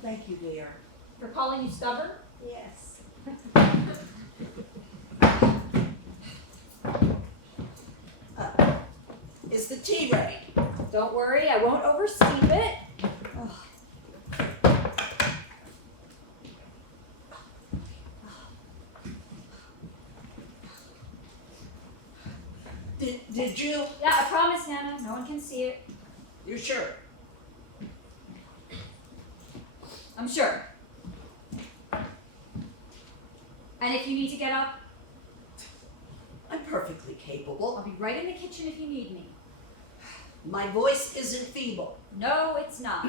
Thank you, dear. For calling you stubborn? Yes. Is the tea ready? Don't worry, I won't oversteep it. Oh. Did you? Yeah, I promise, Nana. No one can see it. You're sure? I'm sure. And if you need to get up, I'm perfectly capable. I'll be right in the kitchen if you need me. My voice isn't feeble. No, it's not.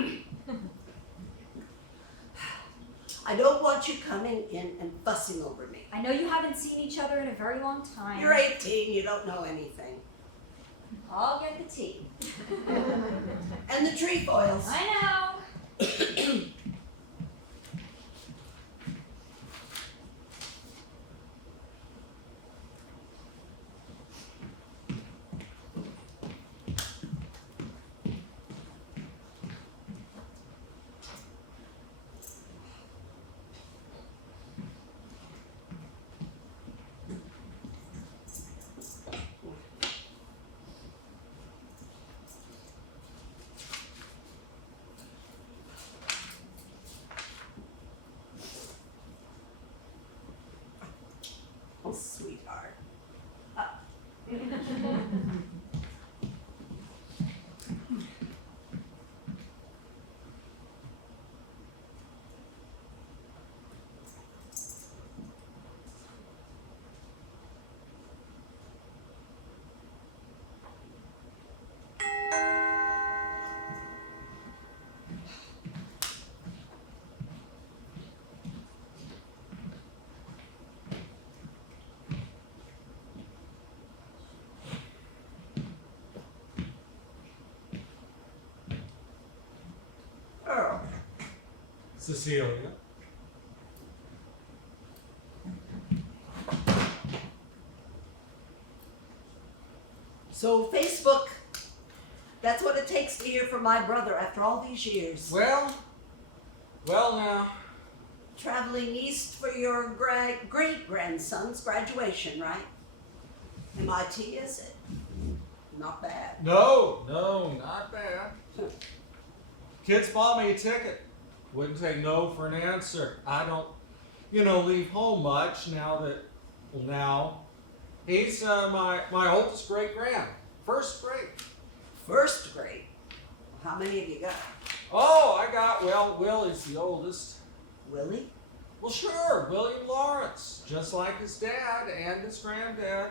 I don't want you coming in and fussing over me. I know you haven't seen each other in a very long time. You're 18, you don't know anything. I'll get the tea. And the trefoils. I know. Oh, sweetheart. Earl. Cecilia. So Facebook, that's what it takes to hear from my brother after all these years. Well now. Traveling east for your great-grandson's graduation, right? MIT, is it? Not bad. No, not bad. Kids bought me a ticket. Wouldn't take no for an answer. I don't, leave home much now that, now, he's my oldest great-grand. First grade. First grade? How many have you got? Oh, I got, Willie's the oldest. Willie? Well, sure, William Lawrence. Just like his dad and his granddad.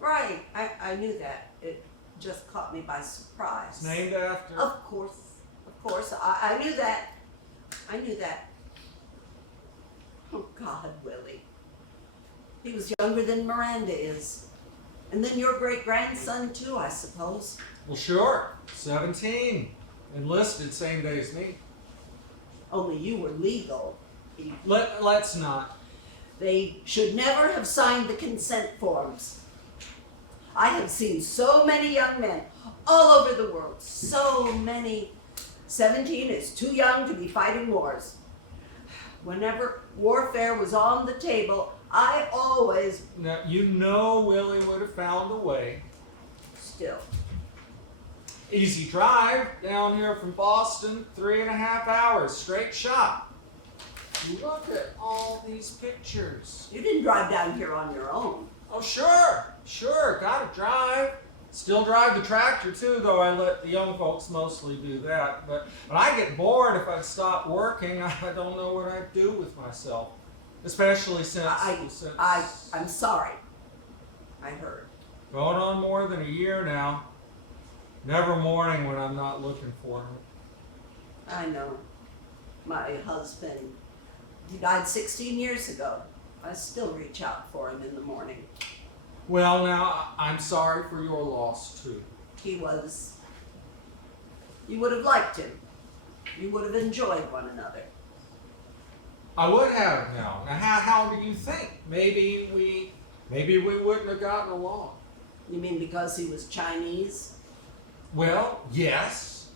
Right, I knew that. It just caught me by surprise. Named after. Of course, I knew that. I knew that. Oh, God, Willie. He was younger than Miranda is. And then your great-grandson, too, I suppose. Well, sure, 17. Enlisted same day as me. Only you were legal. Let's not. They should never have signed the consent forms. I have seen so many young men all over the world. So many. 17 is too young to be fighting wars. Whenever warfare was on the table, I always... Now, Willie would have found a way. Still. Easy drive down here from Boston, 3.5 hours, straight shot. Look at all these pictures. You didn't drive down here on your own. Oh, sure, gotta drive. Still drive the tractor too, though I let the young folks mostly do that. But when I get bored, if I stop working, I don't know what I'd do with myself. Especially since I'm sorry. I heard. going on more than a year now. Never morning when I'm not looking for him. I know. My husband, he died 16 years ago. I still reach out for him in the morning. Well, now, I'm sorry for your loss, too. You would have liked him. You would have enjoyed one another. I would have now. Now, how do you think? Maybe we wouldn't have gotten along. You mean because he was Chinese? Well, yes.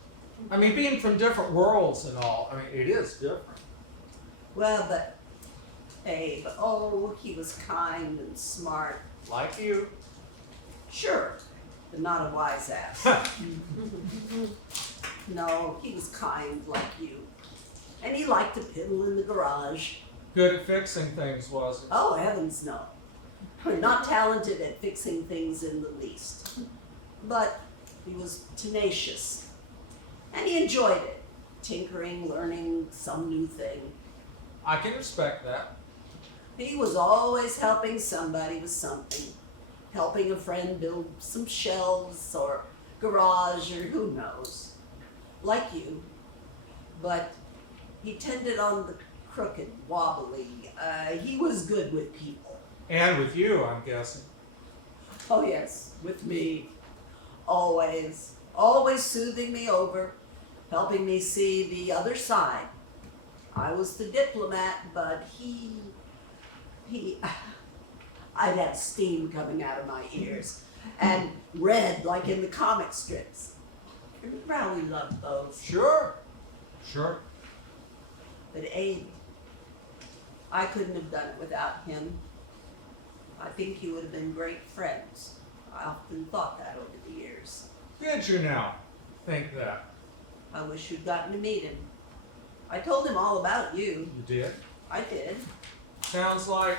I mean, being from different worlds and all, I mean, it is different. Well, but Abe, oh, he was kind and smart. Like you. Sure, but not a wise ass. No, he was kind like you. And he liked to piddle in the garage. Good at fixing things, was it? Oh, heavens no. Not talented at fixing things in the least. But he was tenacious. And he enjoyed it. Tinkering, learning some new thing. I can respect that. He was always helping somebody with something. Helping a friend build some shelves or garage or who knows. Like you. But he tended on the crooked, wobbly. He was good with people. And with you, I'm guessing. Oh yes, with me. Always. Always soothing me over. Helping me see the other side. I was the diplomat, but I'd have steam coming out of my ears. And red like in the comic strips. Remember how we loved those? Sure. But Abe, I couldn't have done it without him. I think you would have been great friends. I often thought that over the years. Did you now think that? I wish you'd gotten to meet him. I told him all about you. You did? I did. Sounds like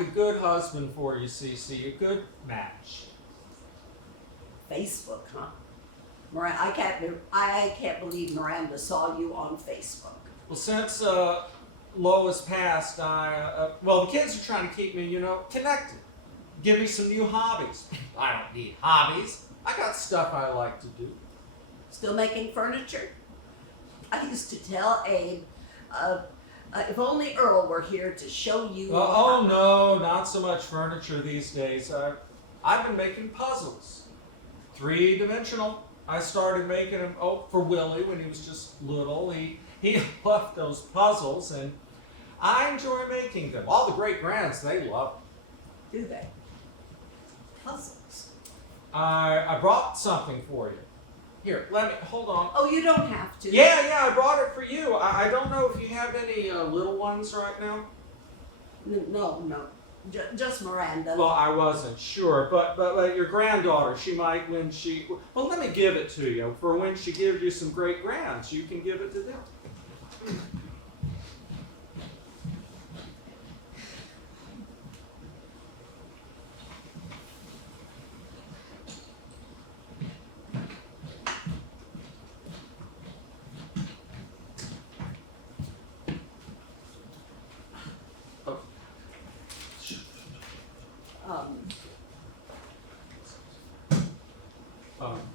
a good husband for you, Cece. A good match. Facebook, huh? I can't believe Miranda saw you on Facebook. Well, since Lois passed, well, the kids are trying to keep me, connected. Give me some new hobbies. I don't need hobbies. I got stuff I like to do. Still making furniture? I used to tell Abe, if only Earl were here to show you. Oh no, not so much furniture these days. I've been making puzzles. 3-dimensional. I started making them, for Willie when he was just little. He loved those puzzles, and I enjoy making them. All the great-grands, they love them. Do they? Puzzles. I brought something for you. Here, hold on. Oh, you don't have to. Yeah, I brought it for you. I don't know if you have any little ones right now. No. Just Miranda. Well, I wasn't sure, but your granddaughter, she might when she. Well, let me give it to you for when she gives you some great grands. You can give it to them.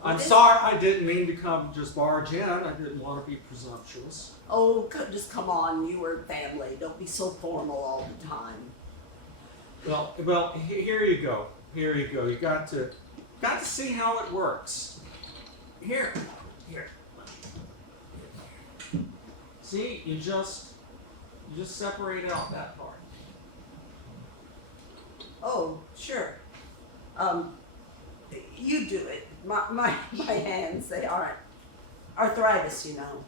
I'm sorry, I didn't mean to come just barge in. I didn't want to be presumptuous. Oh, just come on. You were family. Don't be so formal all the time. Well, here you go. Here you go. You got to see how it works. Here. See, you just separate out that part. Oh, sure. You do it. My hands, they aren't. Arthritis, you know.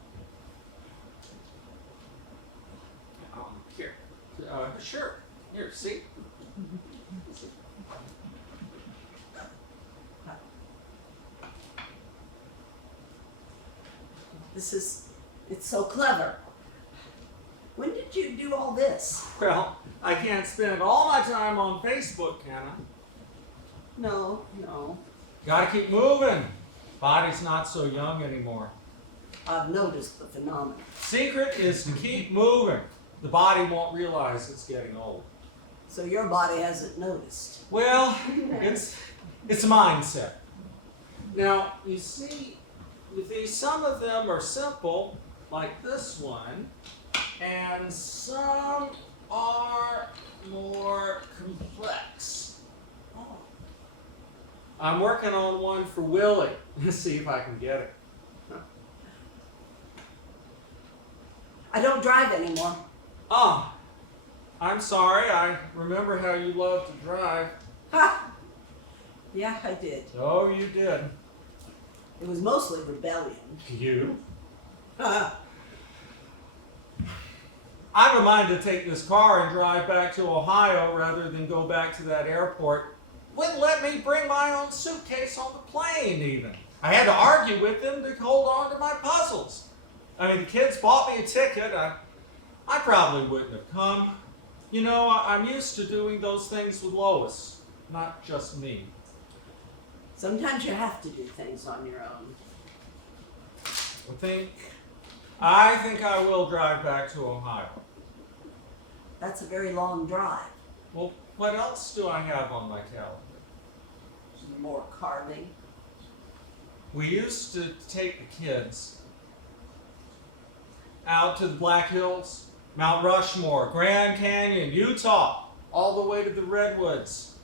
Here. Sure. Here, see? It's so clever. When did you do all this? Well, I can't spend all my time on Facebook, can I? No. Gotta keep moving. Body's not so young anymore. I've noticed the phenomenon. Secret is to keep moving. The body won't realize it's getting old. So your body hasn't noticed. Well, it's a mindset. Now, you see, with these, some of them are simple, like this one, and some are more complex. Oh. I'm working on one for Willie. Let's see if I can get it. I don't drive anymore. Ah, I'm sorry. I remember how you loved to drive. Ha! Yeah, I did. Oh, you did. It was mostly rebellion. You? Ha! I have a mind to take this car and drive back to Ohio rather than go back to that airport. Wouldn't let me bring my own suitcase on the plane even. I had to argue with them to hold on to my puzzles. I mean, the kids bought me a ticket. I probably wouldn't have come. You know, I'm used to doing those things with Lois, not just me. Sometimes you have to do things on your own. I think I will drive back to Ohio. That's a very long drive. Well, what else do I have on my calendar? Some more carving. We used to take the kids out to the Black Hills, Mount Rushmore, Grand Canyon, Utah, all the way to the Redwoods.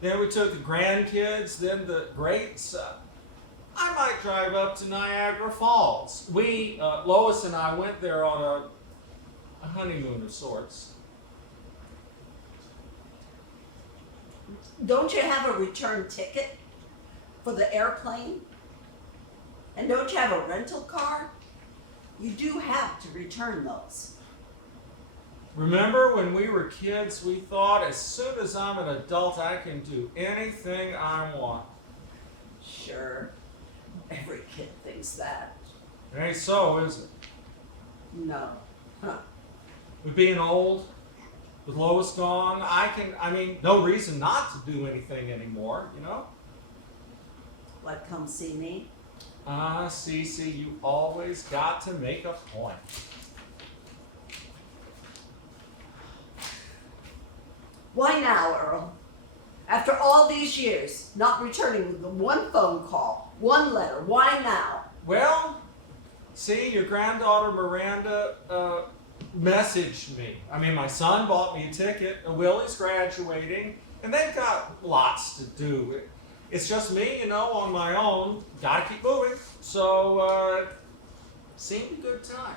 Then we took the grandkids, then the greats. I might drive up to Niagara Falls. Lois and I went there on a honeymoon of sorts. Don't you have a return ticket for the airplane? And don't you have a rental car? You do have to return those. Remember when we were kids, we thought as soon as I'm an adult, I can do anything I want. Sure. Every kid thinks that. It ain't so, is it? No. Huh. With being old, with Lois gone, no reason not to do anything anymore, you know? Like, come see me? Cece, you always got to make a point. Why now, Earl? After all these years, not returning with one phone call, one letter, why now? Well, see, your granddaughter Miranda messaged me. My son bought me a ticket, and Willie's graduating, and they've got lots to do. It's just me, on my own. Gotta keep moving. So, seemed a good time.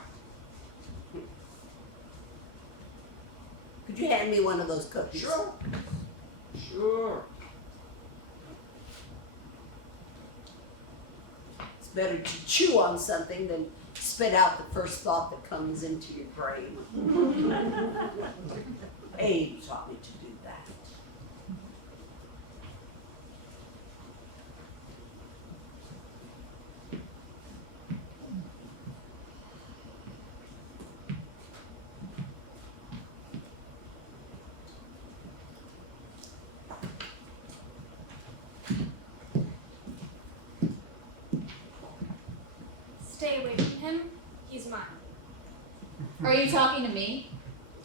Could you hand me one of those cookies? Sure. It's better to chew on something than spit out the first thought that comes into your brain. Abe taught me to do that. Stay away from him. He's mine. Are you talking to me?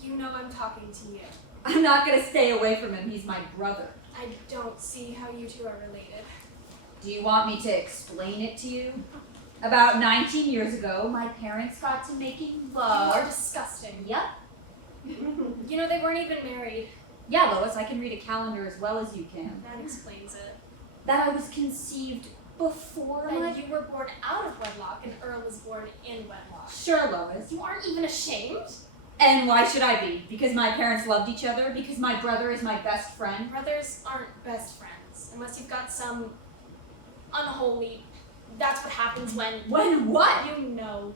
You know I'm talking to you. I'm not gonna stay away from him. He's my brother. I don't see how you two are related. Do you want me to explain it to you? About 19 years ago, my parents got to making You are love. disgusting. Yep. You know, they weren't even married. Yeah, Lois, I can read a calendar as well as you can. That explains it. That I was conceived before my... That you were born out of wedlock and Earl was born in wedlock. Sure, Lois. You aren't even ashamed? And why should I be? Because my parents loved each other? Because my brother is my best friend? Brothers aren't best friends. Unless you've got some unholy... That's what happens when... When what? You know.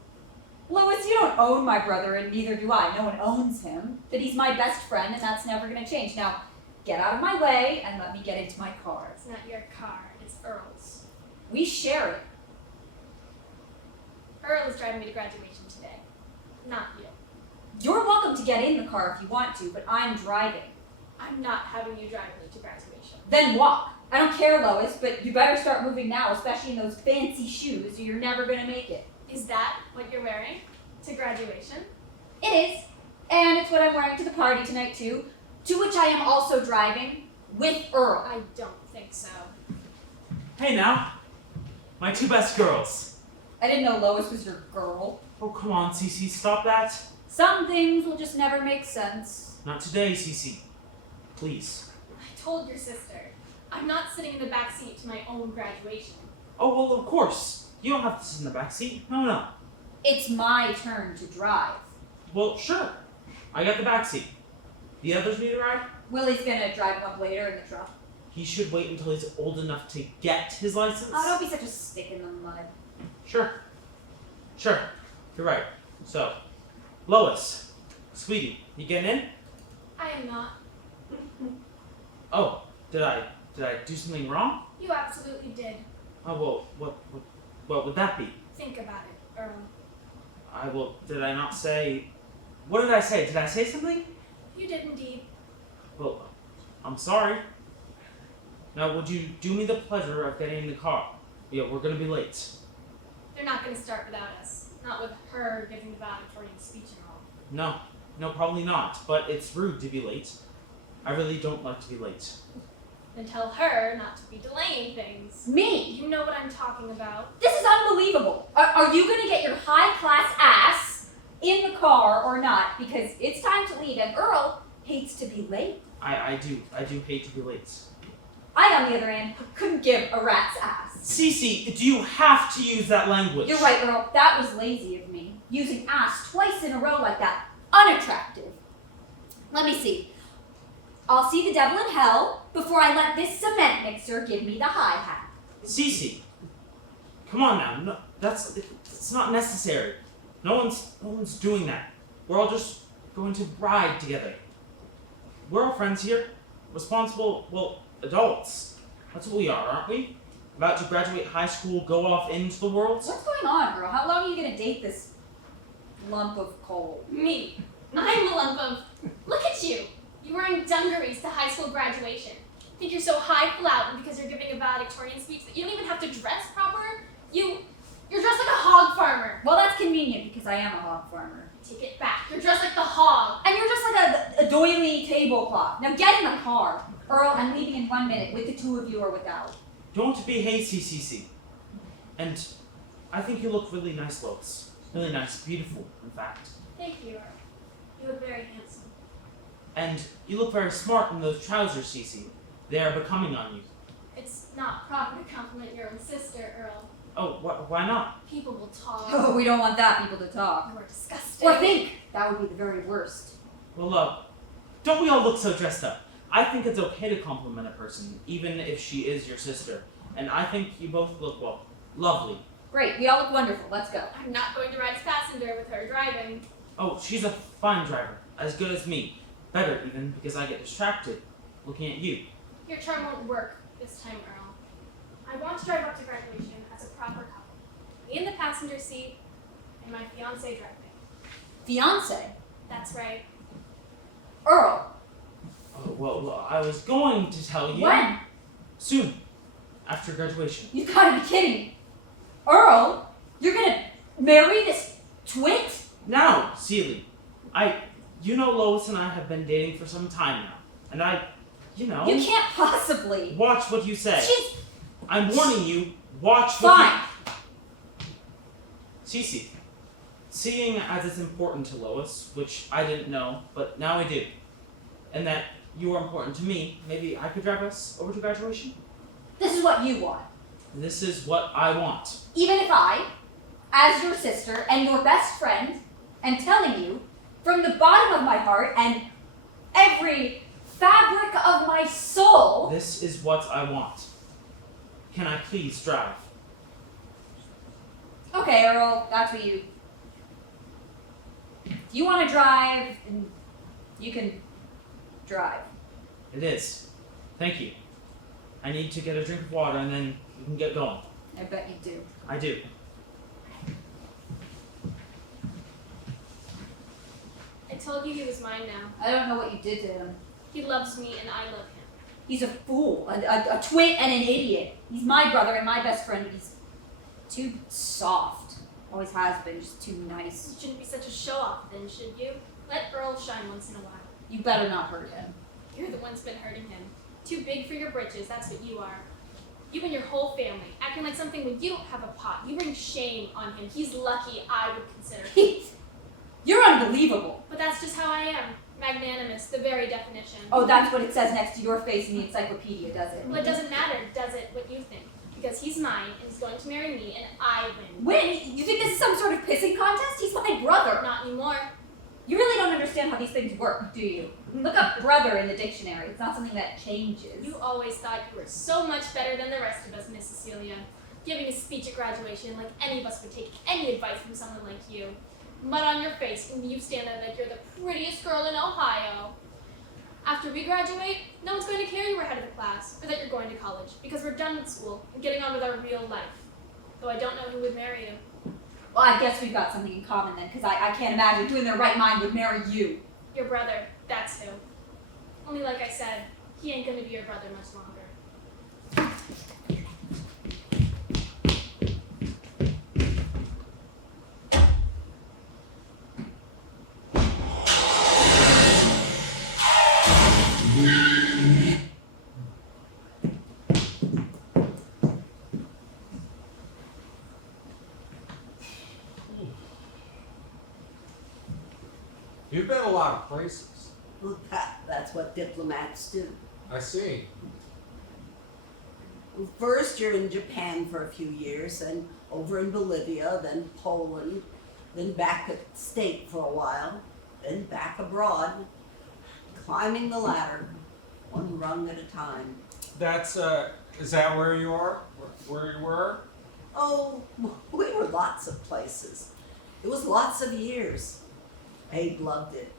Lois, you don't own my brother, and neither do I. No one owns him. But he's my best friend, and that's never going to change. Now, get out of my way and let me get into my car. It's not your car. It's Earl's. We share it. Earl is driving me to graduation today. Not you. You're welcome to get in the car if you want to, but I'm driving. I'm not having you drive me to graduation. Then walk. I don't care, Lois, but you better start moving now, especially in those fancy shoes, or you're never gonna make it. Is that what you're wearing to graduation? It is. And it's what I'm wearing to the party tonight, too. To which I am also driving with Earl. I don't think so. Hey now, my two best girls. I didn't know Lois was your girl. Oh, come on, Cece, stop that. Some things will just never make sense. Not today, Cece. Please. I told your sister, I'm not sitting in the back seat to my own graduation. Oh, well, of course. You don't have to sit in the back seat. No. It's my turn to drive. Well, sure. I got the back seat. The others need a ride? Willie's gonna drive him up later in the truck. He should wait until he's old enough to get his license. Oh, don't be such a stick in the mud. Sure. You're right. So, Lois, sweetie, you getting in? I am not. Oh, did I do something wrong? You absolutely did. Oh, well, what would that be? Think about it, Earl. Did I not say... What did I say? Did I say something? You did indeed. Well, I'm sorry. Now, would you do me the pleasure of getting in the car? Yeah, we're gonna be late. They're not going to start without us. Not with her giving the valedictorian speech and all. No, probably not. But it's rude to be late. I really don't like to be late. Then tell her not to be delaying things. Me? You know what I'm talking about. This is unbelievable. Are you gonna get your high-class ass in the car or not? Because it's time to leave, and Earl hates to be late. I do hate to be late. I, on the other hand, couldn't give a rat's ass. Cece, do you have to use that language? You're right, Earl. That was lazy of me. Using ass twice in a row like that. Unattractive. Let me see. I'll see the devil in hell before I let this cement mixer give me the hi-hat. Cece, come on now. No, it's not necessary. No one's doing that. We're all just going to ride together. We're all friends here. Responsible, adults. That's what we are, aren't we? About to graduate high school, go off into the world. What's going on, girl? How long are you gonna date this lump of coal? Me. I'm a lump of... Look at you. You're wearing dungarees to high school graduation. Think you're so highfalutin because you're giving a valedictorian speech that you don't even have to dress proper? You're dressed like a hog farmer. Well, that's convenient because I am a hog farmer. Take it back. You're dressed like the hog. And you're just like a doily tablecloth. Now get in the car. Earl, I'm leaving in 1 minute with the two of you or without. Don't be hasty, Cece. And I think you look really nice, Lois. Really nice, beautiful, in fact. Thank you, Earl. You look very handsome. And you look very smart in those trousers, Cece. They are becoming on you. It's not proper to compliment your own sister, Earl. Oh, why not? People will talk. Oh, we don't want that people to talk. You are disgusting. Or think. That would be the very worst. Well, don't we all look so dressed up? I think it's okay to compliment a person, even if she is your sister. And I think you both look, well, lovely. Great, we all look wonderful. Let's go. I'm not going to ride as passenger with her driving. Oh, she's a fine driver. As good as me. Better, even, because I get distracted looking at you. Your charm won't work this time, Earl. I want to drive up to graduation as a proper couple. Me in the passenger seat, and my fiancé driving. Fiance? That's right. Earl. Oh, well, I was going to tell you. When? Soon. After graduation. You've got to be kidding me. Earl, you're gonna marry this twit? Now, Celie, you know Lois and I have been dating for some time now. And you can't possibly. Watch what you say. She's... I'm warning you, watch what Fine. Cece, seeing as it's important to Lois, which I didn't know, but now I do, and that you are important to me, maybe I could drive us over to graduation? This is what you want. This is what I want. Even if I, as your sister and your best friend, am telling you, from the bottom of my heart and every fabric of my soul... This is what I want. Can I please drive? Okay, Earl, that's what you... If you want to drive, then you can drive. It is. Thank you. I need to get a drink of water and then we can get going. I bet you do. I do. I told you he was mine now. I don't know what you did to him. He loves me and I love him. He's a fool, a twit, and an idiot. He's my brother and my best friend, but he's too soft. Always has been, just too nice. You shouldn't be such a show-off then, should you? Let Earl shine once in a while. You better not hurt him. You're the one's been hurting him. Too big for your britches, that's what you are. You and your whole family, acting like something when you don't have a pot. You bring shame on him. He's lucky, I would consider him. You're unbelievable. But that's just how I am. Magnanimous, the very definition. Oh, that's what it says next to your face in the encyclopedia, does it? Well, it doesn't matter, does it, what you think? Because he's mine, and he's going to marry me, and I win. Win? You think this is some sort of pissing contest? He's my brother. Not anymore. You really don't understand how these things work, do you? Look up brother in the dictionary. It's not something that changes. You always thought you were so much better than the rest of us, Miss Cecilia. Giving a speech at graduation like any of us would take any advice from someone like you. Mud on your face, and you stand there like you're the prettiest girl in Ohio. After we graduate, no one's going to care you were head of the class, or that you're going to college, because we're done with school and getting on with our real life. Though I don't know who would marry you. Well, I guess we've got something in common then, because I can't imagine who in their right mind would marry you. Your brother, that's who. Only like I said, he ain't going to be your brother much longer. You've been a lot of places. Well, that's what diplomats do. I see. First, you're in Japan for a few years, then over in Bolivia, then Poland, then back at state for a while, then back abroad, climbing the ladder, one rung at a time. That's, is that where you are? Where you were? Oh, we were lots of places. It was lots of years. Abe loved it.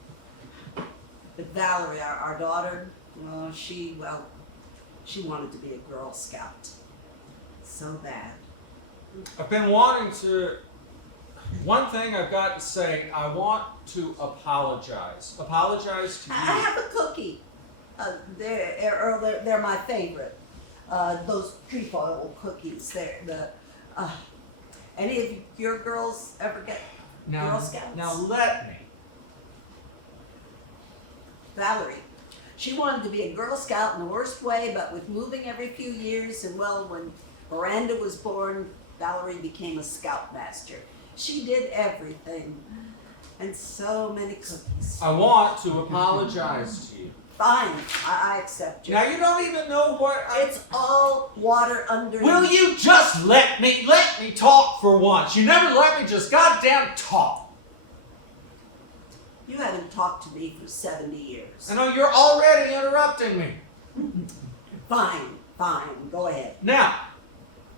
But Valerie, our daughter, well, she wanted to be a Girl Scout. So bad. I've been wanting to, one thing I've got to say, I want to apologize. Apologize to I you. have a cookie. They're my favorite. Those trefoil cookies. Any of your girls ever get Girl Scouts? Now let me. Valerie. She wanted to be a Girl Scout in the worst way, but with moving every few years, and well, when Miranda was born, Valerie became a Scoutmaster. She did everything. And so many cookies. I want to apologize to you. Fine, I accept you. Now you don't even know what It's all water underneath. Will you just let me talk for once? You never let me just goddamn talk. You haven't talked to me for 70 years. I know you're already interrupting me. Fine, go ahead. Now,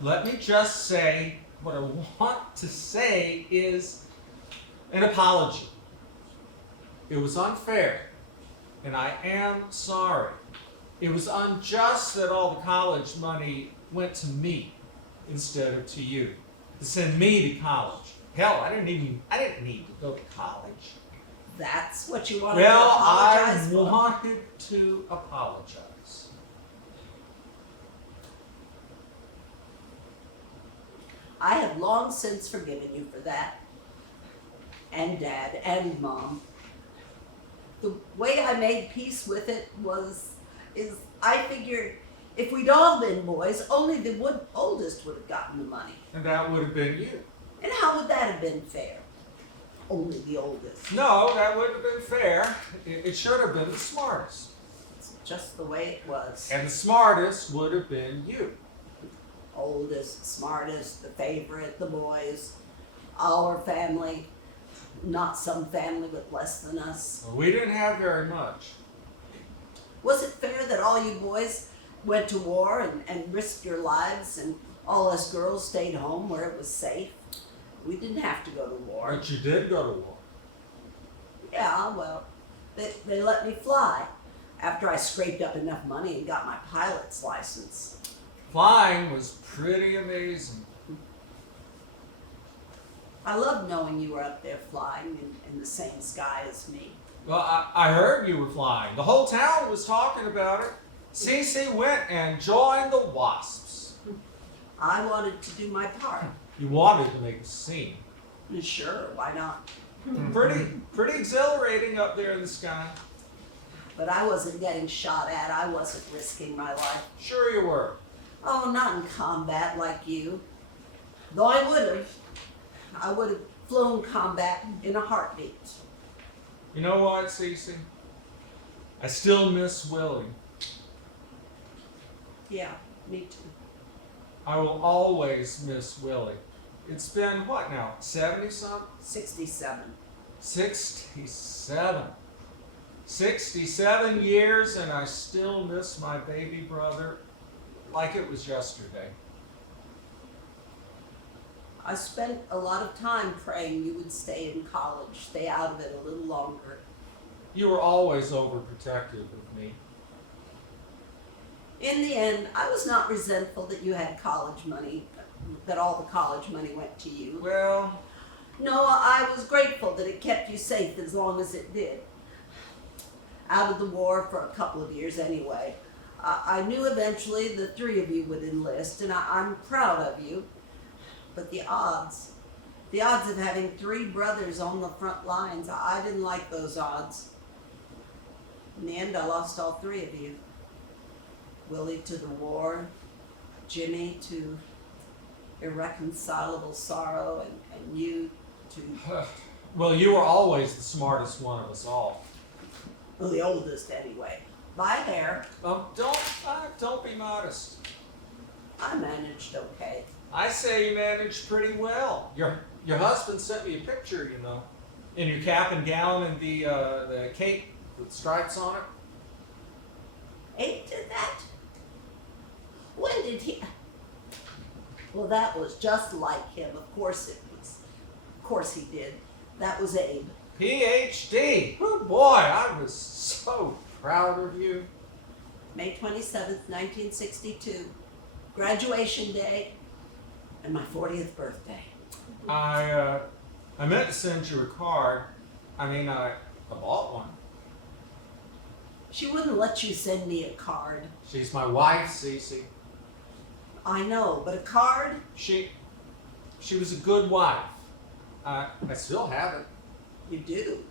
let me just say what I want to say is an apology. It was unfair, and I am sorry. It was unjust that all the college money went to me instead of to you. To send me to college. Hell, I didn't need to go to college. That's what you wanted Well, to apologize I for. wanted to apologize. I have long since forgiven you for that. And Dad, and Mom. The way I made peace with it is I figured if we'd all been boys, only the oldest would have gotten the money. And that would have been you. And how would that have been fair? Only the oldest. No, that wouldn't have been fair. It should have been the smartest. It's just the way it was. And the smartest would have been you. Oldest, smartest, the favorite, the boys, our family, not some family with less than us. Well, we didn't have very much. Was it fair that all you boys went to war and risked your lives and all us girls stayed home where it was safe? We didn't have to go to war. But you did go to war. Yeah, well, they let me fly after I scraped up enough money and got my pilot's license. Flying was pretty amazing. I loved knowing you were up there flying in the same sky as me. Well, I heard you were flying. The whole town was talking about it. Cece went and joined the Wasps. I wanted to do my part. You wanted to make a scene. Sure, why not? Pretty exhilarating up there in the sky. But I wasn't getting shot at. I wasn't risking my life. Sure you were. Oh, not in combat like you. Though I would have flown combat in a heartbeat. You know what, Cece? I still miss Willie. Yeah, me too. I will always miss Willie. It's been, what now, 70-something? 67. 67. 67 years, and I still miss my baby brother like it was yesterday. I spent a lot of time praying you would stay in college, stay out of it a little longer. You were always overprotective of me. In the end, I was not resentful that you had college money, that all the college money went to you. Well, No, I was grateful that it kept you safe as long as it did. Out of the war for a couple of years anyway. I knew eventually the three of you would enlist, and I'm proud of you. But the odds of having three brothers on the front lines, I didn't like those odds. In the end, I lost all three of you. Willie to the war, Jimmy to irreconcilable sorrow, and you to, well, you were always the smartest one of us all. well, the oldest anyway. By hair, Don't be modest. I managed okay. I say you managed pretty well. Your husband sent me a picture, you know, in your cap and gown and the cape with stripes on it. Abe did that? When did he? Well, that was just like him. Of course it was. Of course he did. That was Abe. PhD. Oh boy, I was so proud of you. May 27th, 1962. Graduation day and my 40th birthday. I meant to send you a card. I bought one. She wouldn't let you send me a card. She's my wife, Cece. I know, but a card? She was a good wife. I still have it. You do.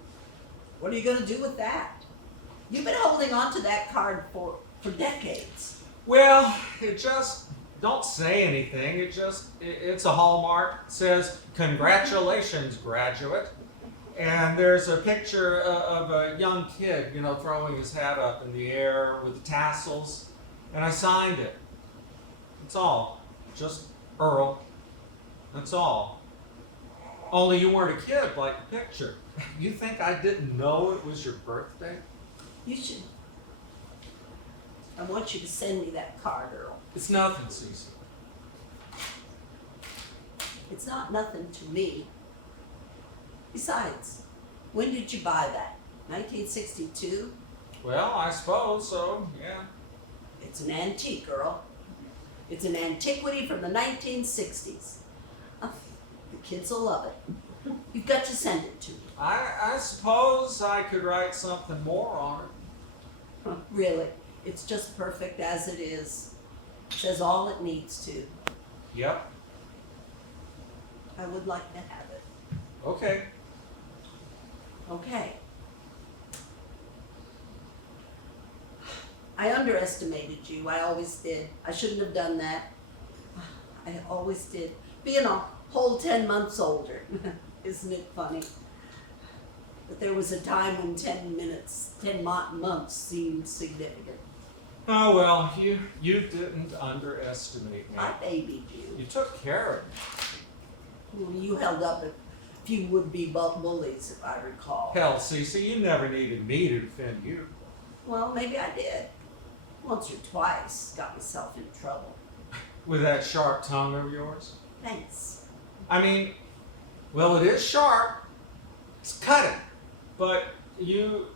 What are you going to do with that? You've been holding on to that card for decades. Well, it just don't say anything. It's a hallmark. It says, "Congratulations, graduate." And there's a picture of a young kid, you know, throwing his hat up in the air with the tassels. And I signed it. That's all. Just Earl. That's all. Only you weren't a kid like the picture. You think I didn't know it was your birthday? You should. I want you to send me that card, Earl. It's nothing, Cece. It's not nothing to me. Besides, when did you buy that? 1962? Well, I suppose so, yeah. It's an antique, Earl. It's an antiquity from the 1960s. Oh, the kids will love it. You've got to send it to me. I suppose I could write something more on it. Huh, really, it's just perfect as it is. It says all it needs to. Yep. I would like to have it. Okay. Okay. I underestimated you. I always did. I shouldn't have done that. I always did. Being a whole 10 months older. Isn't it funny? But there was a time when 10 months seemed significant. Oh well, you didn't underestimate me. I babied you. You took care of me. You held up a few would-be bullies, if I recall. Hell, Cece, you never needed me to defend you. Well, maybe I did. Once or twice, got myself in trouble. With that sharp tongue of yours. Thanks. Well, it is sharp. It's cutting. But you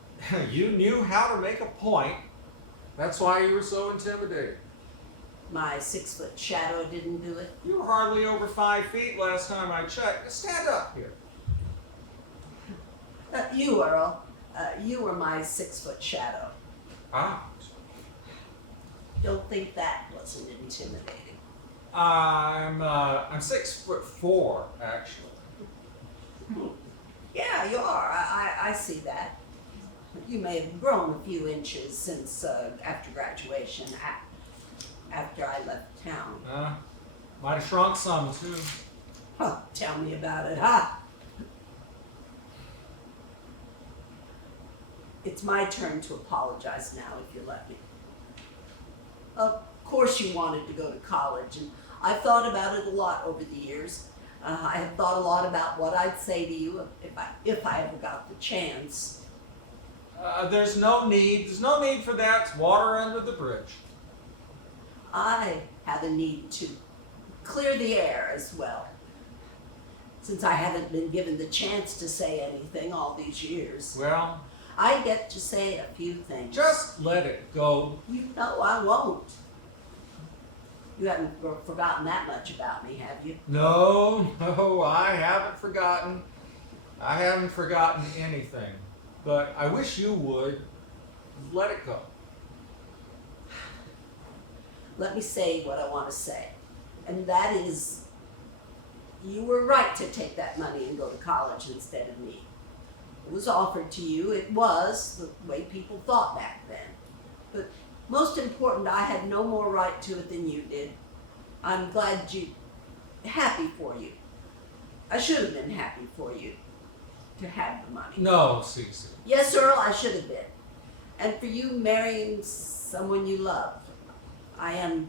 knew how to make a point. That's why you were so intimidating. My 6-foot shadow didn't do it. You were hardly over 5 feet last time I checked. Stand up here. You, Earl. You were my 6-foot shadow. Ah, Don't think that wasn't intimidating. I'm 6'4", actually. Yeah, you are. I see that. You may have grown a few inches since after graduation, after I left town. Might have shrunk some too. Oh, tell me about it, huh? It's my turn to apologize now, if you let me. Of course you wanted to go to college, and I've thought about it a lot over the years. I have thought a lot about what I'd say to you if I ever got the chance. There's no need for that. It's water under the bridge. I have a need to clear the air as well. Since I haven't been given the chance to say anything all these years, Well, I get to say a few things. just let it go. You know I won't. You haven't forgotten that much about me, have you? No, I haven't forgotten. I haven't forgotten anything. But I wish you would let it go. Let me say what I want to say. And that is, you were right to take that money and go to college instead of me. It was offered to you. It was the way people thought back then. But most important, I had no more right to it than you did. I'm glad happy for you. I should have been happy for you to have the money. No, Cece. Yes, Earl, I should have been. And for you marrying someone you love, I am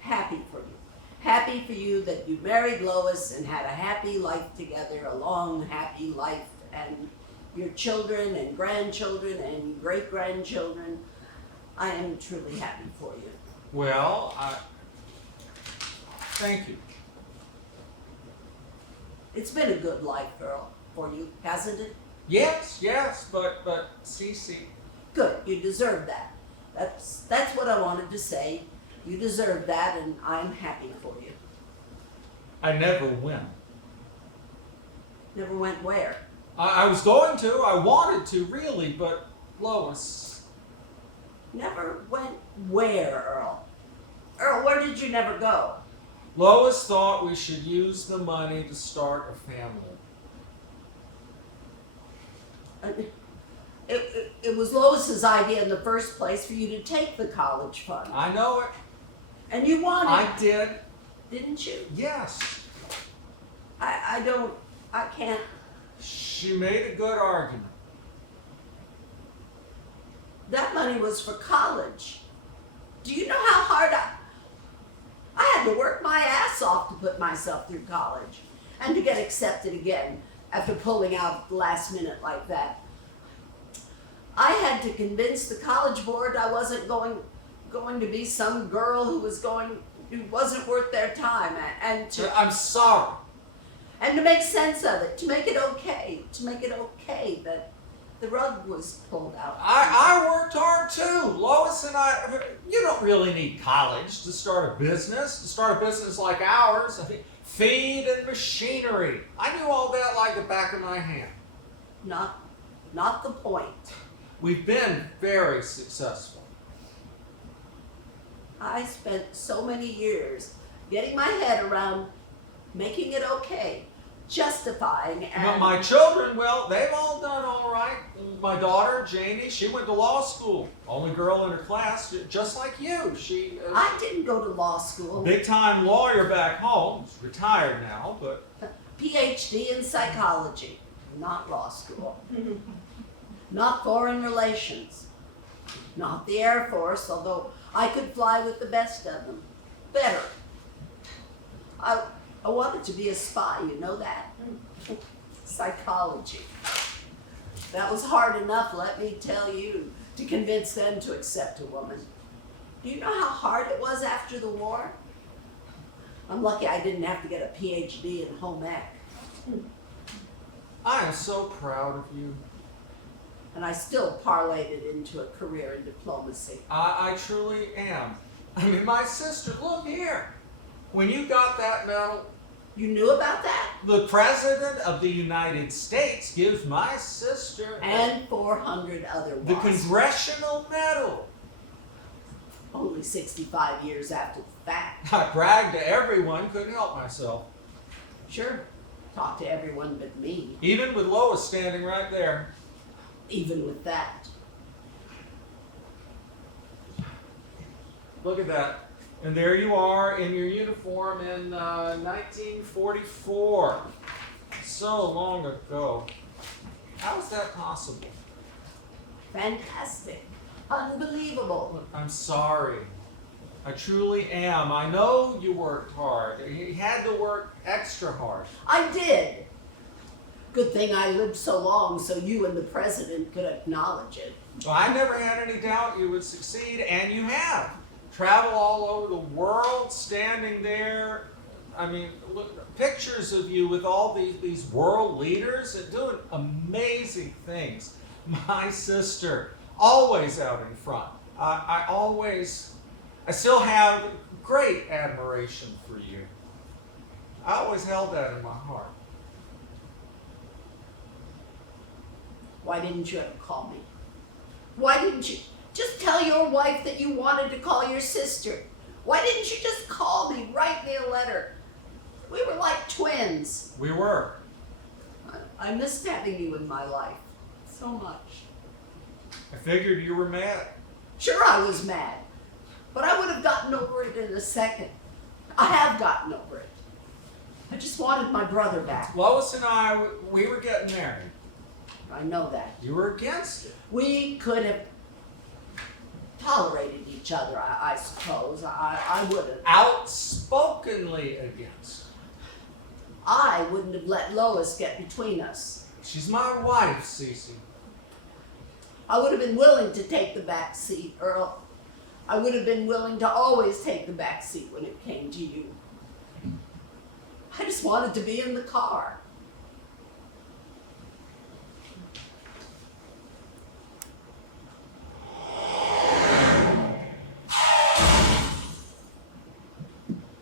happy for you. Happy for you that you married Lois and had a happy life together, a long, happy life, and your children and grandchildren and great-grandchildren. I am truly happy for you. Well, thank you. It's been a good life, Earl, for you, hasn't it? Yes, but Cece. Good, you deserve that. That's what I wanted to say. You deserve that, and I'm happy for you. I never win. Never went where? I was going to. I wanted to, really, but Lois. Never went where, Earl? Earl, where did you never go? Lois thought we should use the money to start a family. It was Lois's idea in the first place for you to take the college fund. I know it. And you wanted I did. didn't you? Yes. I can't. She made a good argument. That money was for college. Do you know how hard I had to work my ass off to put myself through college and to get accepted again after pulling out at the last minute like that. I had to convince the college board I wasn't going to be some girl who wasn't worth their time, and I'm sorry. and to make sense of it, to make it okay that the rug was pulled out. I worked hard too. Lois and I, you don't really need college to start a business like ours. I mean, feed and machinery. I knew all that like the back of my hand. Not the point. We've been very successful. I spent so many years getting my head around making it okay, justifying and... But my children, well, they've all done all right. My daughter, Janie, she went to law school. Only girl in her class, just like you. I didn't go to law school. Big-time lawyer back home. She's retired now, but... PhD in psychology, not law school. Not foreign relations. Not the Air Force, although I could fly with the best of them. Better. I wanted to be a spy, you know that? Psychology. That was hard enough, let me tell you, to convince them to accept a woman. Do you know how hard it was after the war? I'm lucky I didn't have to get a PhD in home ec. I am so proud of you. And I still parlayed it into a career in diplomacy. I truly am. I mean, my sister, look here. When you got that medal, You knew about that? The President of the United States gives my sister And 400 other the Wasps. Congressional Medal. Only 65 years after the fact. I bragged to everyone, couldn't help myself. Sure, talk to everyone but me, Even with Lois standing right there. even with that. Look at that. And there you are in your uniform in 1944. So long ago. How is that possible? Fantastic. Unbelievable. I'm sorry. I truly am. I know you worked hard. You had to work extra hard. I did. Good thing I lived so long so you and the president could acknowledge it. Well, I never had any doubt you would succeed, and you have. Travel all over the world, standing there. I mean, look, pictures of you with all these world leaders and doing amazing things. My sister, always out in front. I still have great admiration for you. I always held that in my heart. Why didn't you ever call me? Why didn't you just tell your wife that you wanted to call your sister? Why didn't you just call me, write me a letter? We were like twins. We were. I missed having you in my life so much. I figured you were mad. Sure, I was mad, but I would have gotten over it in a second. I have gotten over it. I just wanted my brother back. Lois and I, we were getting married. I know that. You were against it. We could have tolerated each other, I suppose. I would have. Outspokenly against. I wouldn't have let Lois get between us. She's my wife, Cece. I would have been willing to take the back seat, Earl. I would have been willing to always take the back seat when it came to you. I just wanted to be in the car.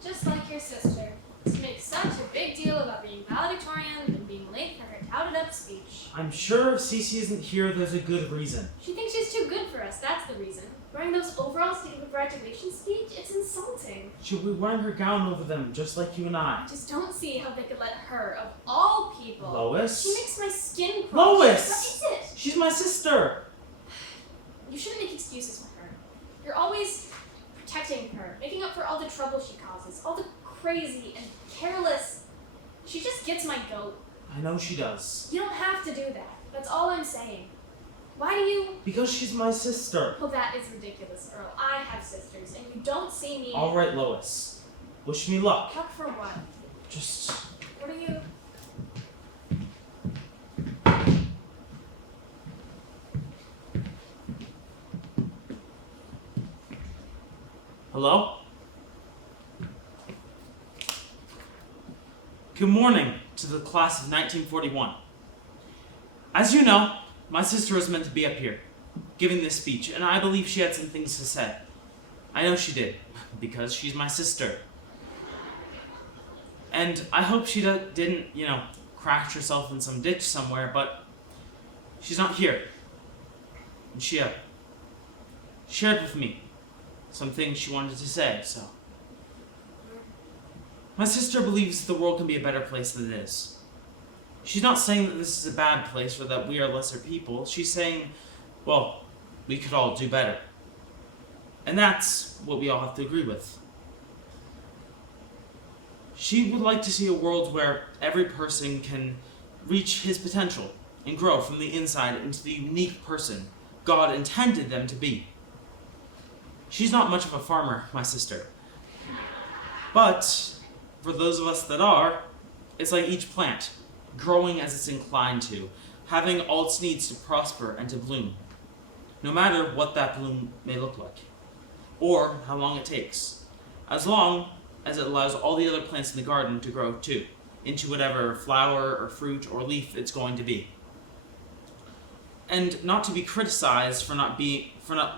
Just like your sister. To make such a big deal about being valedictorian and being late for her touted up speech. I'm sure if Cece isn't here, there's a good reason. She thinks she's too good for us, that's the reason. Wearing those overalls to give a graduation speech, it's insulting. She'll be wearing her gown over them, just like you and I. I just don't see how they could let her, of all people. Lois? She makes my skin crawl. Lois! What is it? She's my sister! You shouldn't make excuses for her. You're always protecting her, making up for all the trouble she causes, all the crazy and careless. She just gets my goat. I know she does. You don't have to do that. That's all I'm saying. Why do you? Because she's my sister. Well, that is ridiculous, Earl. I have sisters, and you don't see me. All right, Lois. Wish me luck. Luck for what? Just... What are you? Hello? Good morning to the class of 1941. As you know, my sister was meant to be up here, giving this speech, and I believe she had some things to say. I know she did, because she's my sister. And I hope she didn't, crash herself in some ditch somewhere, but she's not here. And she shared with me some things she wanted to say, so. My sister believes the world can be a better place than it is. She's not saying that this is a bad place or that we are lesser people. She's saying, well, we could all do better. And that's what we all have to agree with. She would like to see a world where every person can reach his potential and grow from the inside into the unique person God intended them to be. She's not much of a farmer, my sister. But for those of us that are, it's like each plant, growing as it's inclined to, having all its needs to prosper and to bloom, no matter what that bloom may look like, or how long it takes, as long as it allows all the other plants in the garden to grow too, into whatever flower or fruit or leaf it's going to be. And not to be criticized for not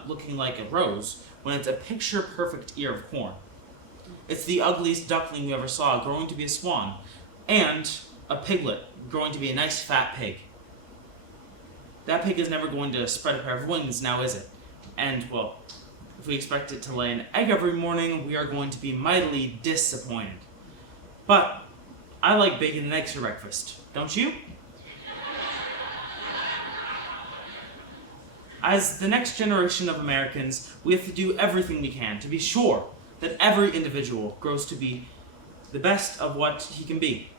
looking like a rose when it's a picture-perfect ear of corn. It's the ugliest duckling you ever saw, growing to be a swan, and a piglet, growing to be a nice fat pig. That pig is never going to spread a pair of wings, now is it? And, well, if we expect it to lay an egg every morning, we are going to be mightily disappointed. But I like bacon and eggs for breakfast, don't you? As the next generation of Americans, we have to do everything we can to be sure that every individual grows to be the best of what he can be,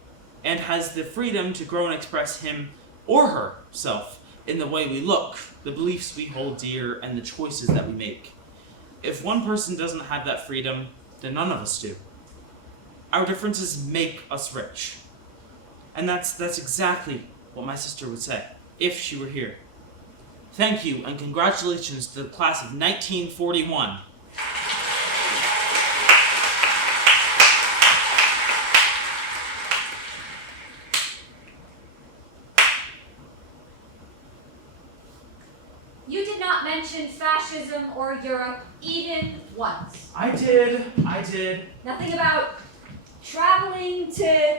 and has the freedom to grow and express him or herself in the way we look, the beliefs we hold dear, and the choices that we make. If one person doesn't have that freedom, then none of us do. Our differences make us rich. And that's exactly what my sister would say, if she were here. Thank you, and congratulations to the class of 1941. You did not mention fascism or Europe even once. I did. Nothing about traveling to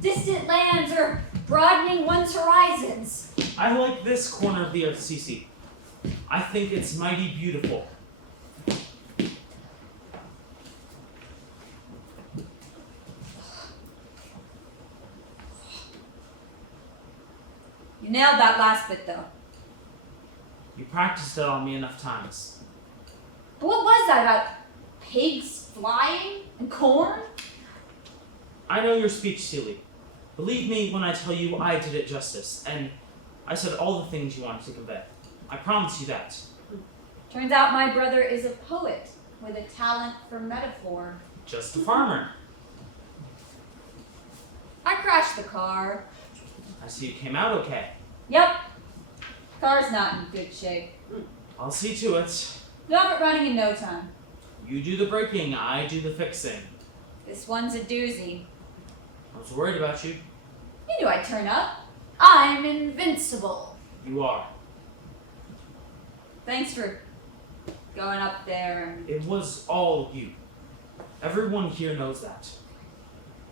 distant lands or broadening one's horizons. I like this corner of the FCC. I think it's mighty beautiful. You nailed that last bit, though. You practiced it on me enough times. But what was that about pigs flying and corn? I know your speech, Seeley. Believe me when I tell you I did it justice, and I said all the things you wanted to convey. I promise you that. Turns out my brother is a poet with a talent for metaphor. Just a farmer. I crashed the car. I see you came out okay. Yep. Car's not in good shape. I'll see to it. You'll have it running in no time. You do the braking, I do the fixing. This one's a doozy. I was worried about you. You knew I'd turn up. I'm invincible. You are. Thanks for going up there. It was all you. Everyone here knows that.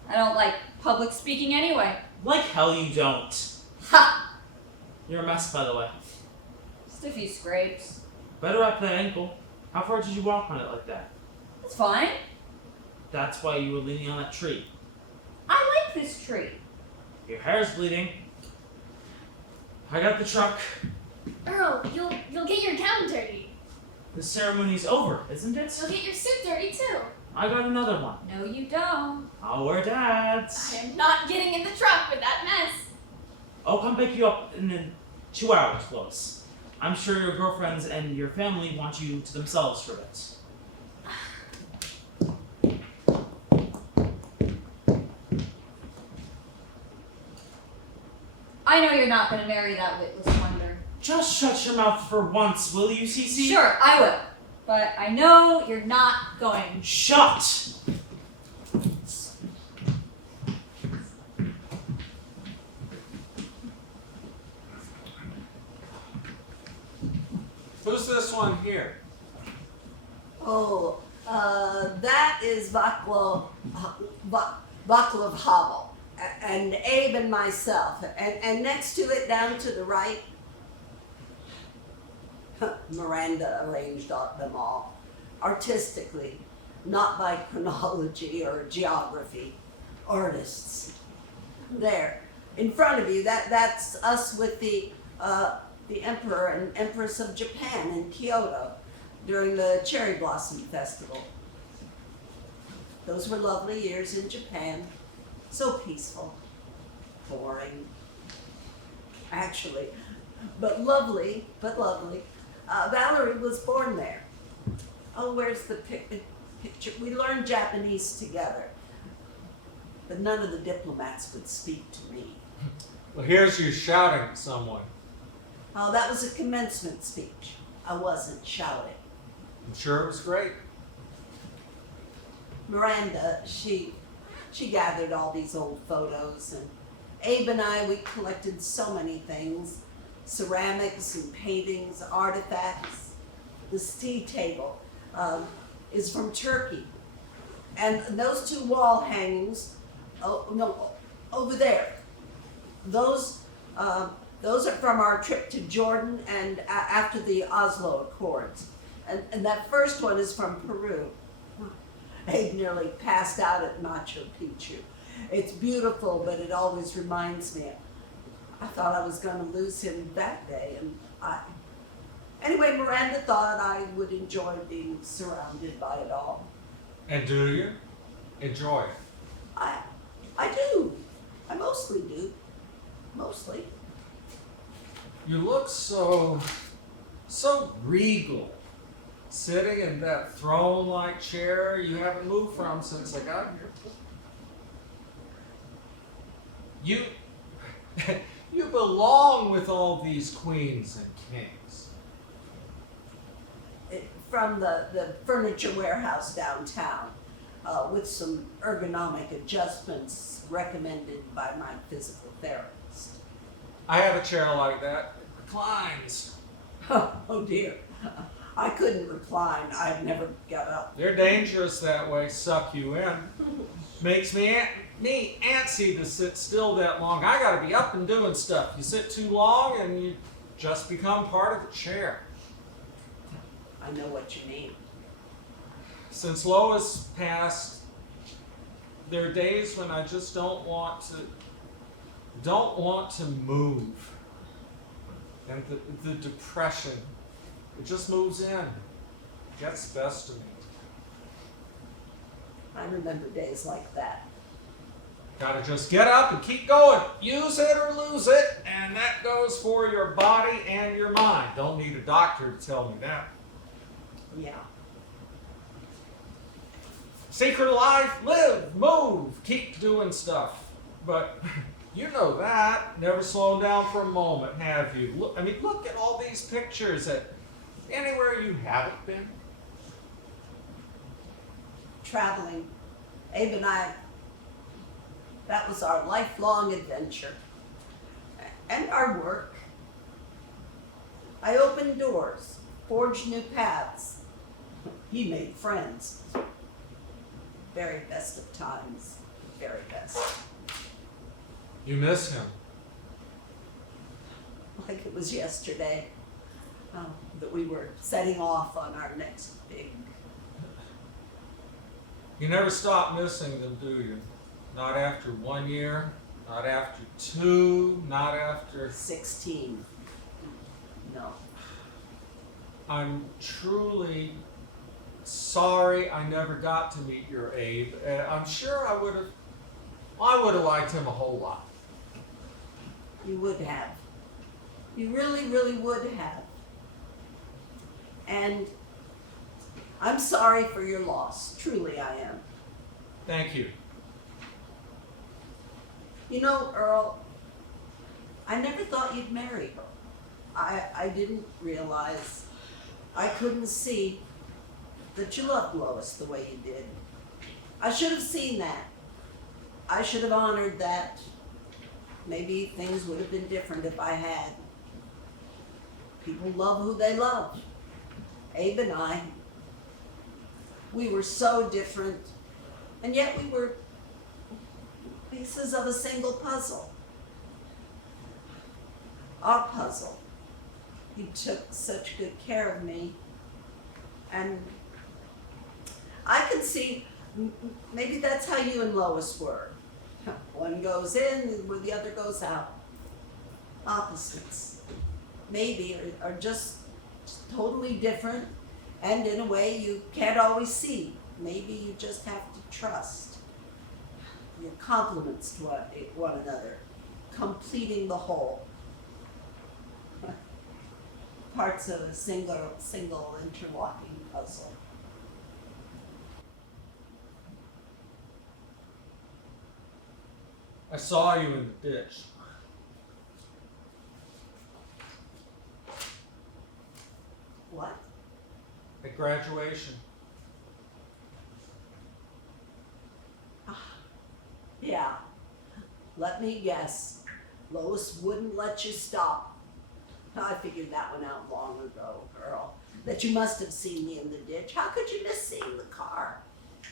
I don't like public speaking anyway. Like hell you don't. Ha! You're a mess, by the way. Just a few scrapes. Better up that ankle. How far did you walk on it like that? That's fine. That's why you were leaning on that tree. I like this tree. Your hair's bleeding. I got the truck. Earl, you'll get your gown dirty. The ceremony's over, isn't You'll it? get your suit dirty too. I got another one. No, you don't. I'll wear Dad's. I'm not getting in the truck with that mess. I'll come pick you up in 2 hours, Lois. I'm sure your girlfriends and your family want you to themselves for a bit. I know you're not going to marry that witless wonder. Just shut your mouth for once, will you, Cece? Sure, I will. But I know you're not going. Shut! Who's this one here? Oh, that is Vaclav Havel, and Abe and myself. And next to it, down to the right, Miranda arranged them all, artistically, not by chronology or geography. Artists. There, in front of you, that's us with the Emperor and Empress of Japan in Kyoto during the Cherry Blossom Festival. Those were lovely years in Japan. So peaceful. Boring. Actually. But lovely, Valerie was born there. Oh, where's the picture? We learned Japanese together. But none of the diplomats would speak to me. Well, here's you shouting at someone. Oh, that was a commencement speech. I wasn't shouting. I'm sure it was great. Miranda, she gathered all these old photos, and Abe and I, we collected so many things. Ceramics and paintings, artifacts. This tea table is from Turkey. And those two wall hangings, oh no, over there. Those are from our trip to Jordan and after the Oslo Accords. And that first one is from Peru. Abe nearly passed out at Machu Picchu. It's beautiful, but it always reminds me. I thought I was going to lose him that day, and anyway, Miranda thought I would enjoy being surrounded by it all. And do you? Enjoy it. I do. I mostly do. Mostly. You look so regal. Sitting in that throne-like chair you haven't moved from since I got here. You belong with all these queens and kings. From the furniture warehouse downtown, with some ergonomic adjustments recommended by my physical therapist. I have a chair like that. It reclines. Oh dear. I couldn't recline. I'd never got up. They're dangerous that way, suck you in. Makes me antsy to sit still that long. I gotta be up and doing stuff. You sit too long and you just become part of the chair. I know what you mean. Since Lois passed, there are days when I just don't want to move. And the depression, it just moves in. It gets the best of me. I remember days like that. Gotta just get up and keep going. Use it or lose it, and that goes for your body and your mind. Don't need a doctor to tell me that. Yeah. Secret life, live, move, keep doing stuff. But you know that. Never slowed down for a moment, have you? Look at all these pictures at anywhere you haven't been. Traveling. Abe and I, that was our lifelong adventure. And our work. I opened doors, forged new paths. He made friends. Very best of times. Very best. You miss him. Like it was yesterday that we were setting off on our next big. You never stop missing them, do you? Not after 1 year, not after 2, not after... 16. No. I'm truly sorry I never got to meet your Abe. I'm sure I would have liked him a whole lot. You would have. You really, really would have. And I'm sorry for your loss. Truly I am. Thank you. You know, Earl, I never thought you'd marry her. I didn't realize, I couldn't see that you loved Lois the way you did. I should have seen that. I should have honored that. Maybe things would have been different if I had. People love who they love. Abe and I, we were so different, and yet we were pieces of a single puzzle. Our puzzle. He took such good care of me, and I can see maybe that's how you and Lois were. One goes in where the other goes out. Opposites. Maybe are just totally different, and in a way you can't always see. Maybe you just have to trust. Your complements to one another, completing the whole. Parts of a single interlocking puzzle. I saw you in the ditch. What? At graduation. Yeah. Let me guess. Lois wouldn't let you stop. I figured that one out long ago, Earl. That you must have seen me in the ditch. How could you miss seeing the car?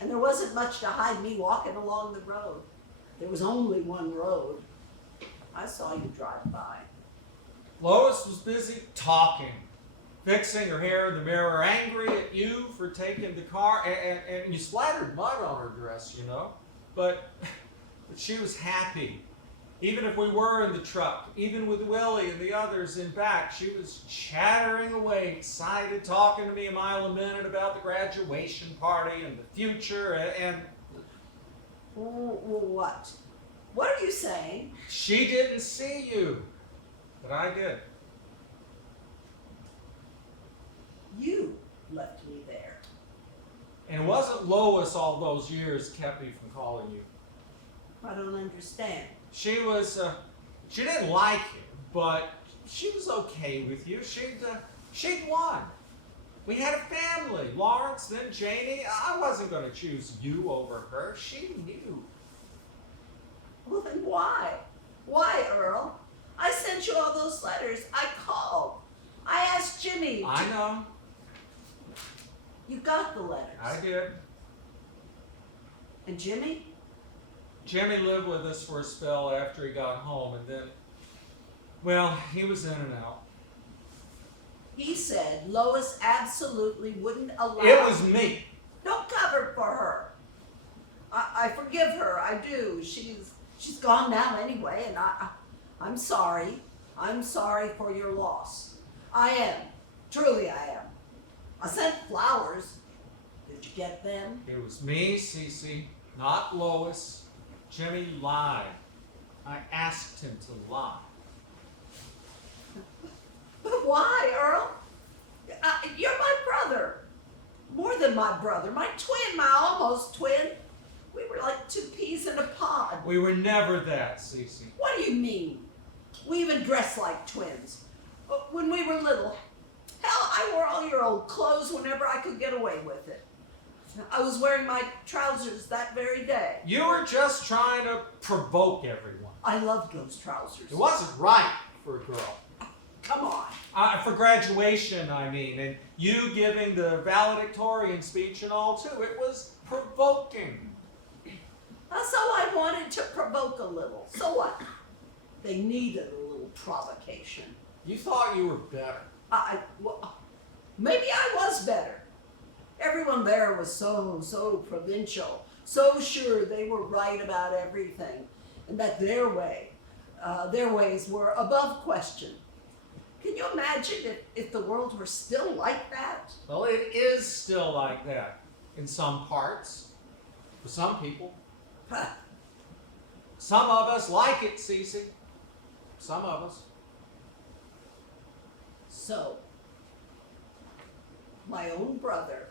And there wasn't much to hide me walking along the road. There was only one road. I saw you drive by. Lois was busy talking, fixing her hair in the mirror, angry at you for taking the car, and you splattered mud on her dress, you know. But she was happy. Even if we were in the truck, even with Willie and the others in back, she was chattering away, excited, talking to me a mile a minute about the graduation party and the future, and What? What are you saying? she didn't see you, but I did. You left me there. And it wasn't Lois all those years kept me from calling you. I don't understand. She didn't like you, but she was okay with you. She'd won. We had a family, Lawrence, then Janie. I wasn't going to choose you over her. She knew. Well, then why? Why, Earl? I sent you all those letters. I called. I asked Jimmy. I know. You got the letters. I did. And Jimmy? Jimmy lived with us for a spell after he got home, and then, well, he was in and out. He said Lois absolutely wouldn't allow. It was me. Don't cover for her. I forgive her. I do. She's gone now anyway, and I'm sorry. I'm sorry for your loss. I am. Truly, I am. I sent flowers. Did you get them? It was me, Cece, not Lois. Jimmy lied. I asked him to lie. But why, Earl? You're my brother. More than my brother. My twin, my almost twin. We were like two peas in a pod. We were never that, Cece. What do you mean? We even dressed like twins. When we were little, hell, I wore all your old clothes whenever I could get away with it. I was wearing my trousers that very day. You were just trying to provoke everyone. I loved those trousers. It wasn't right for a girl. Come on. For graduation, I mean, and you giving the valedictorian speech and all, too. It was provoking. So I wanted to provoke a little. So what? They needed a little provocation. You thought you were better. Well, maybe I was better. Everyone there was so provincial, so sure they were right about everything, and that their ways were above question. Can you imagine if the world were still like that? Well, it is still like that in some parts, for some people. Some of us like it, Cece. Some of us. So, my own brother,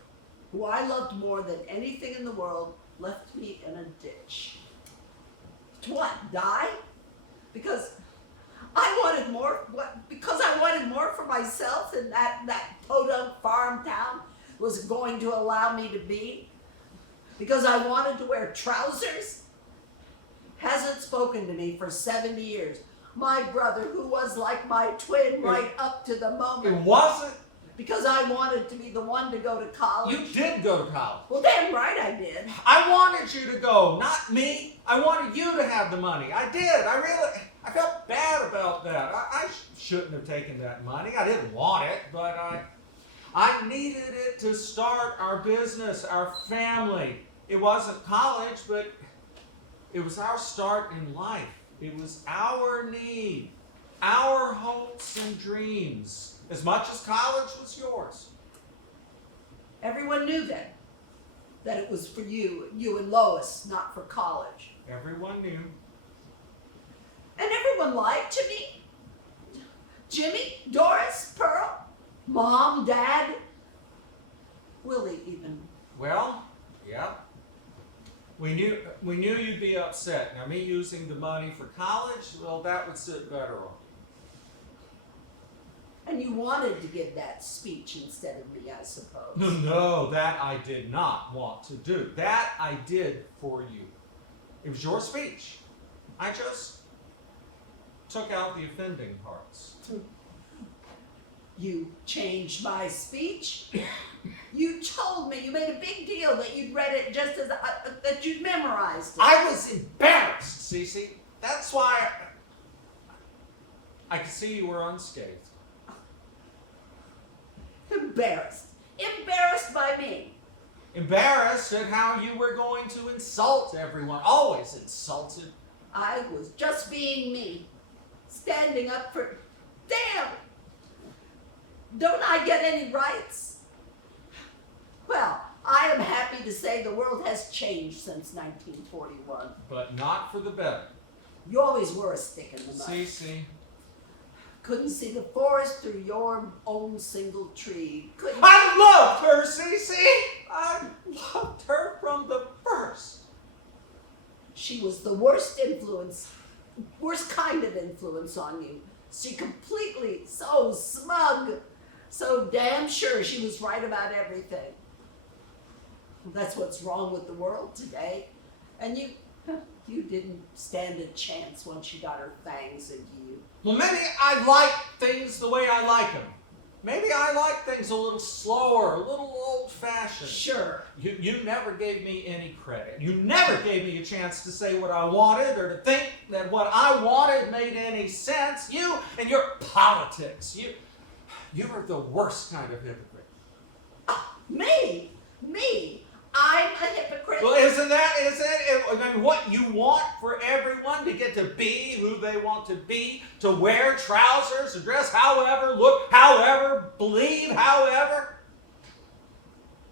who I loved more than anything in the world, left me in a ditch. To what? Die? Because I wanted more. What? Because I wanted more for myself, and that podunk farm town was going to allow me to be. Because I wanted to wear trousers. Hasn't spoken to me for 70 years. My brother, who was like my twin right up to the It moment. wasn't. Because I wanted to be the one to go to college. You did go to college. Well, damn right I did. I wanted you to go, not me. I wanted you to have the money. I did. I felt bad about that. I shouldn't have taken that money. I didn't want it, but I needed it to start our business, our family. It wasn't college, but it was our start in life. It was our need, our hopes and dreams, as much as college was yours. Everyone knew then that it was for you and Lois, not for college. Everyone knew. And everyone lied to me. Jimmy, Doris, Pearl, Mom, Dad, Willie even. Well, yeah. We knew you'd be upset. Now, me using the money for college, well, that would sit better on And you wanted to give that speech instead of me, I suppose. you. No, that I did not want to do. That I did for you. It was your speech. I just took out the offending parts. You changed my speech. You told me, you made a big deal that you'd read it just as, that you'd memorized it. I was embarrassed, Cece. That's why I could see you were unscathed. Embarrassed. Embarrassed by me. Embarrassed at how you were going to insult everyone. Always insulted. I was just being me. Standing up for, damn! Don't I get any rights? Well, I am happy to say the world has changed since 1941. But not for the better. You always were a stick in the mud. Cece. Couldn't see the forest through your own single tree. Couldn't. I loved her, Cece. I loved her from the first. She was the worst influence, worst kind of influence on you. She completely, so smug, so damn sure she was right about everything. That's what's wrong with the world today. And you didn't stand a chance once she got her fangs into you. Well, maybe I like things the way I like them. Maybe I like things a little slower, a little old-fashioned. Sure. You never gave me any credit. You never gave me a chance to say what I wanted or to think that what I wanted made any sense. You and your politics. You were the worst kind of hypocrite. Me? Me? I'm a hypocrite. Well, isn't it? I mean, what you want for everyone to get to be who they want to be, to wear trousers, to dress however, look however, believe however?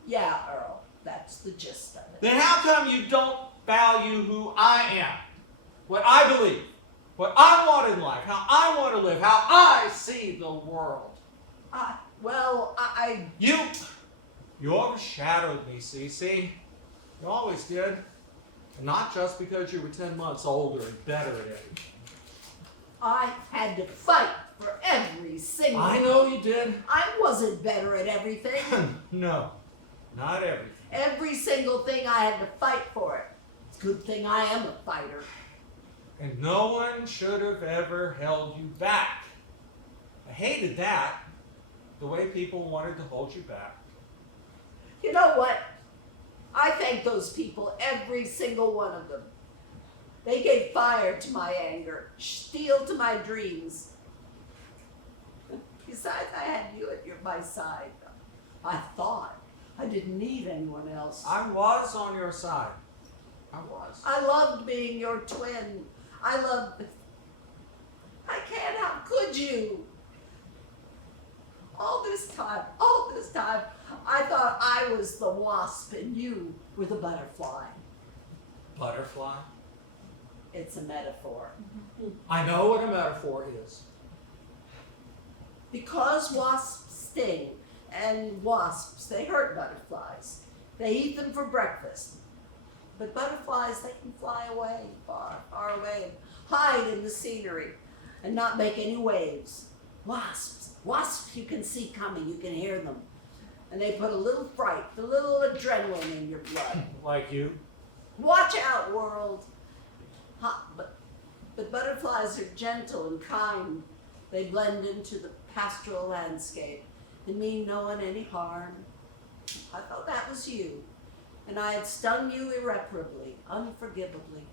Yeah, Earl, that's the gist of it. Then how come you don't value who I am, what I believe, what I want in life, how I want to live, how I see the world? You overshadowed me, Cece. You always did. And not just because you were 10 months older and better at everything. I had to fight for every single I know you did. I wasn't better at everything. No, not everything. Every single thing I had to fight for it. It's a good thing I am a fighter. And no one should have ever held you back. I hated that, the way people wanted to hold you back. You know what? I thank those people, every single one of them. They gave fire to my anger, steel to my dreams. Besides, I had you at my side. I thought I didn't need anyone else. I was on your side. I was. I loved being your twin. I can't, how could you? All this time, I thought I was the wasp and you were the butterfly. Butterfly? It's a metaphor. I know what a metaphor is. Because wasps sting, and wasps, they hurt butterflies. They eat them for breakfast. But butterflies, they can fly away, far, far away, and hide in the scenery, and not make any waves. Wasps you can see coming, you can hear them. And they put a little fright, a little adrenaline in your blood. Like you? Watch out, world. But butterflies are gentle and kind. They blend into the pastoral landscape and mean no one any harm. I thought that was you, and I had stung you irreparably, unforgivably.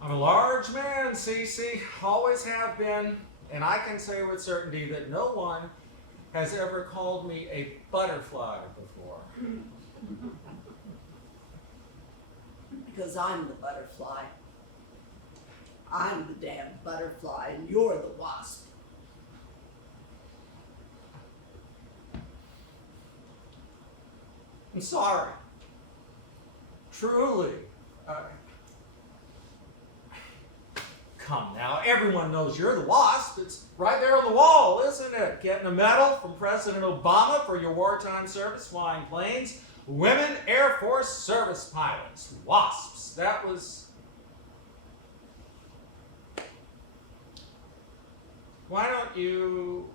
I'm a large man, Cece. Always have been. And I can say with certainty that no one has ever called me a butterfly before. Because I'm the butterfly. I'm the damn butterfly, and you're the wasp. I'm sorry. Truly. Come now, everyone knows you're the wasp. It's right there on the wall, isn't it? Getting a medal from President Obama for your wartime service flying planes. Women Air Force service pilots. Wasps. That was... Why don't you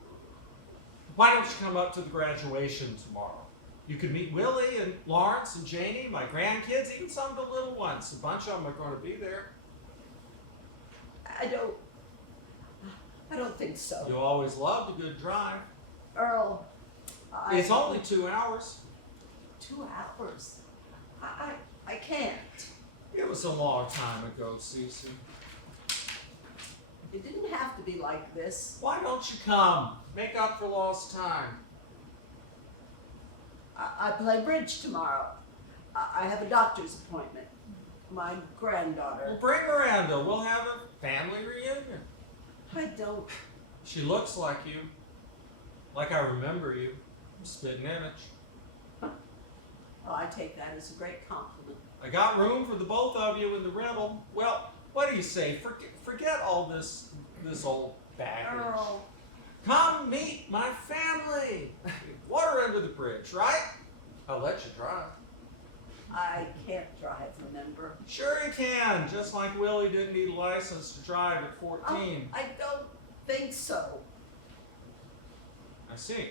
come up to the graduation tomorrow? You could meet Willie and Lawrence and Janie, my grandkids, even some of the little ones. A bunch of them are going to be there. I don't think so. You always loved a good drive. Earl, It's only 2 hours. 2 hours. I can't. It was a long time ago, Cece. It didn't have to be like this. Why don't you come? Make up for lost time. I play bridge tomorrow. I have a doctor's appointment. My granddaughter. Well, bring Miranda. We'll have a family reunion. I don't. She looks like you. Like I remember you. Spitting image. Oh, I take that as a great compliment. I got room for the both of you in the rental. Well, what do you say? Forget all this old baggage. Earl. Come meet my family. Water under the bridge, right? I'll let you drive. I can't drive, remember? Sure you can. Just like Willie didn't need a license to drive at 14. I don't think so. I see.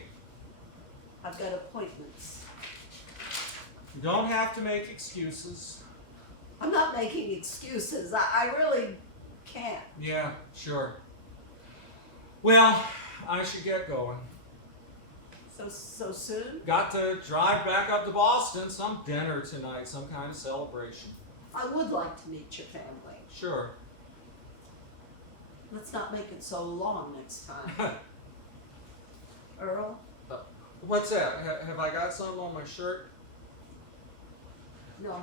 I've got appointments. You don't have to make excuses. I'm not making excuses. I really can't. Yeah, sure. Well, I should get going. So soon? Got to drive back up to Boston. Some dinner tonight, some kind of celebration. I would like to meet your family. Sure. Let's not make it so long next time. Earl? What's that? Have I got something on my shirt? No.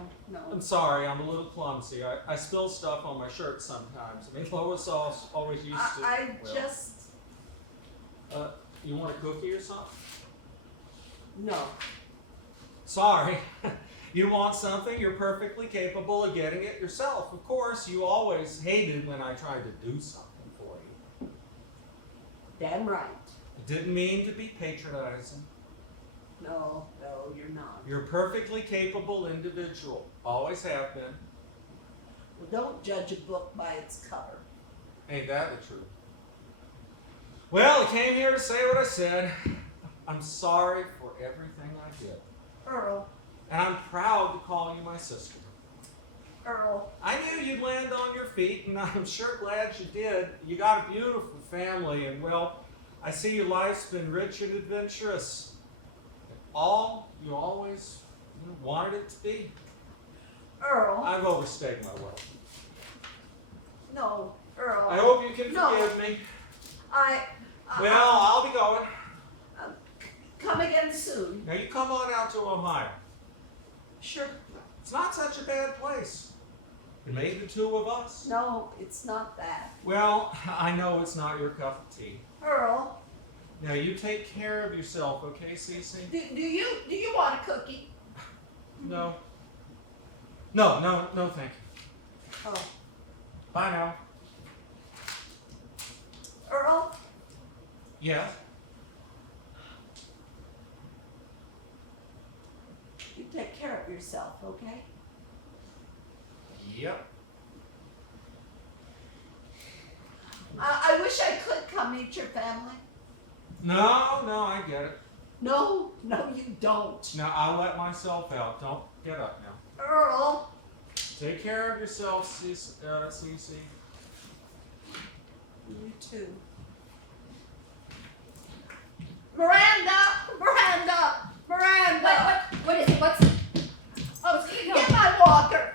I'm sorry, I'm a little clumsy. I spill stuff on my shirt sometimes. I mean, Lois always used to. You want a cookie or something? No. Sorry. You want something, you're perfectly capable of getting it yourself. Of course, you always hated when I tried to do something for you. Damn right. I didn't mean to be patronizing. No, you're not. You're a perfectly capable individual. Always have been. Well, don't judge a book by its cover. Ain't that the truth? Well, I came here to say what I said. I'm sorry for everything I did. Earl. And I'm proud to call you my sister. Earl. I knew you'd land on your feet, and I'm sure glad you did. You got a beautiful family, and well, I see your life's been rich and adventurous. All you always wanted it to be. Earl. I've overstayed my welcome. No, Earl. I hope you can No. forgive me. Well, I'll be going. come again soon. Now you come on out to Ohio. Sure. It's not such a bad place. It made the two of us. No, it's not that. Well, I know it's not your cup of tea. Earl. Now you take care of yourself, okay, Cece? Do you want a cookie? No. No, thank you. Oh. Bye now. Earl. Yes? You take care of yourself, okay? Yep. I wish I could come meet your family. No, I get it. No, you don't. Now I'll let myself out. Don't get up now. Earl. Take care of yourself, Cece. You too. Miranda! What is it? What's Oh, get my walker.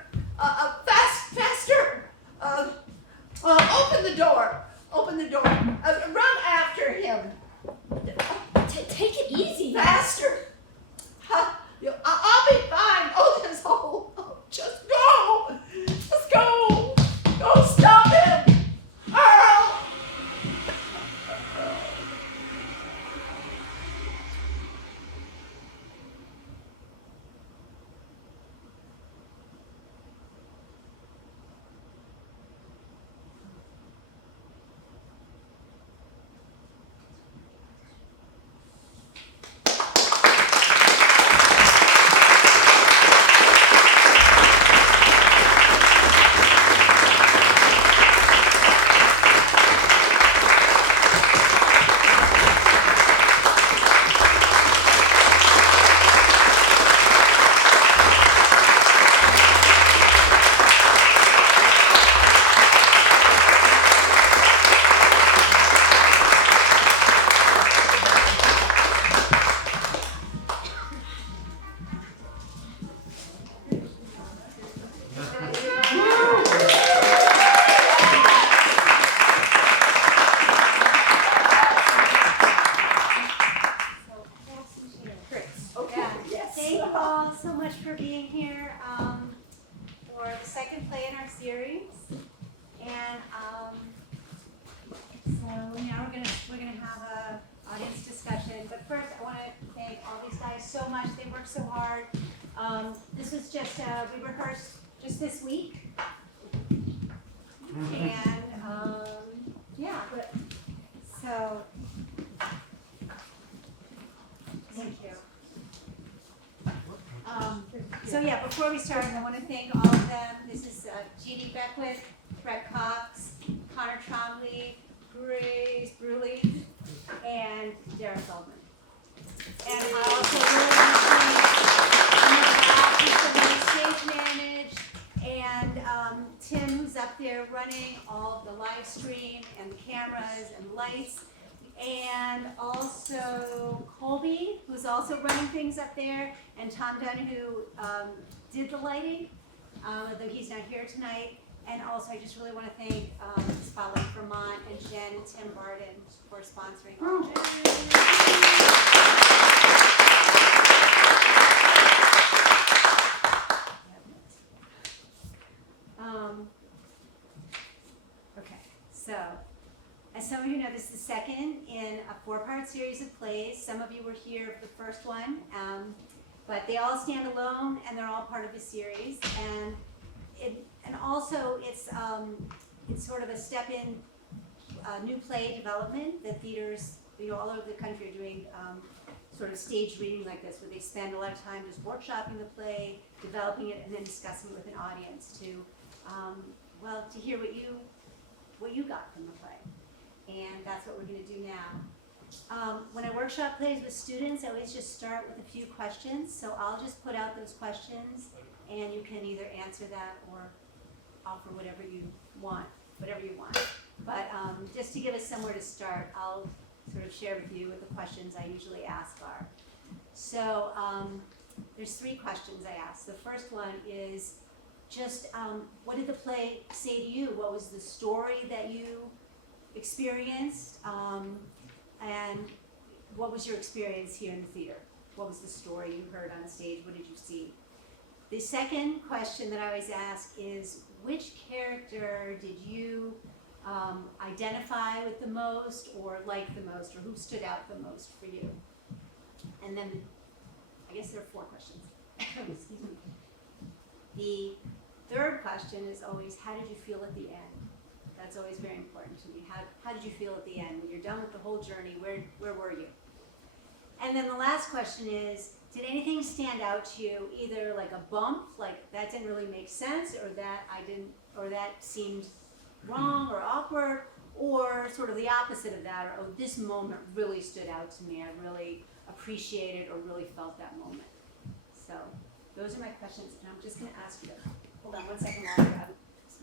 Faster. Open the door. Run after him. take it easy. Faster. I'll be fine. Just go. Go stop him. Earl. Okay. Yes. Thank you all so much for being here for the second play in our series. And so now we're gonna have a audience discussion. But first, I want to thank all these guys so much. They worked so hard. This was just we rehearsed just this week, and yeah. But so thank you. So yeah, before we start, I want to thank all of them. This is Jeannie Beckwith, Brett Cox, Connor Trombley, Grace Bruley, and Darren Feldman. And I also really want to thank stage managed, and Tim, who's up there running all of the live stream and the cameras and lights. And also Colby, who's also running things up there, and Tom Dunn, who did the lighting, although he's not here tonight. And also, I just really want to thank Spotlight Vermont and Jen and Tim Barden for sponsoring all of okay, so. As some of you know, this is the second in a 4-part series of plays. Some of you were here for the first one, but they all stand alone and they're all part of the series. And also it's sort of a step in new play development that theaters all over the country are doing sort of staged reading like this, where they spend a lot of time just workshopping the play, developing it, and then discussing it with an audience to hear what you got from the play. And that's what we're going to do now. When I workshop plays with students, I always just start with a few questions. So I'll just put out those questions, and you can either answer that or offer whatever you want. But just to give us somewhere to start, I'll sort of share with you what the questions I usually ask are. So there's 3 questions I ask. The first one is just what did the play say to you? What was the story that you experienced, and what was your experience here in the theater? What was the story you heard on stage? What did you see? The second question that I always ask is, which character did you identify with the most, or like the most, or who stood out the most for you? And then, I guess there are 4 questions. Excuse me. The third question is always, how did you feel at the end? That's always very important to me. How did you feel at the end? When you're done with the whole journey, where were you? And then the last question is, did anything stand out to you, either like a bump, like that didn't really make sense, or that seemed wrong or awkward, or sort of the opposite of that, or this moment really stood out to me. I really appreciated or really felt that moment. So those are my questions, and I'm just going to ask you to hold on 1 second while I grab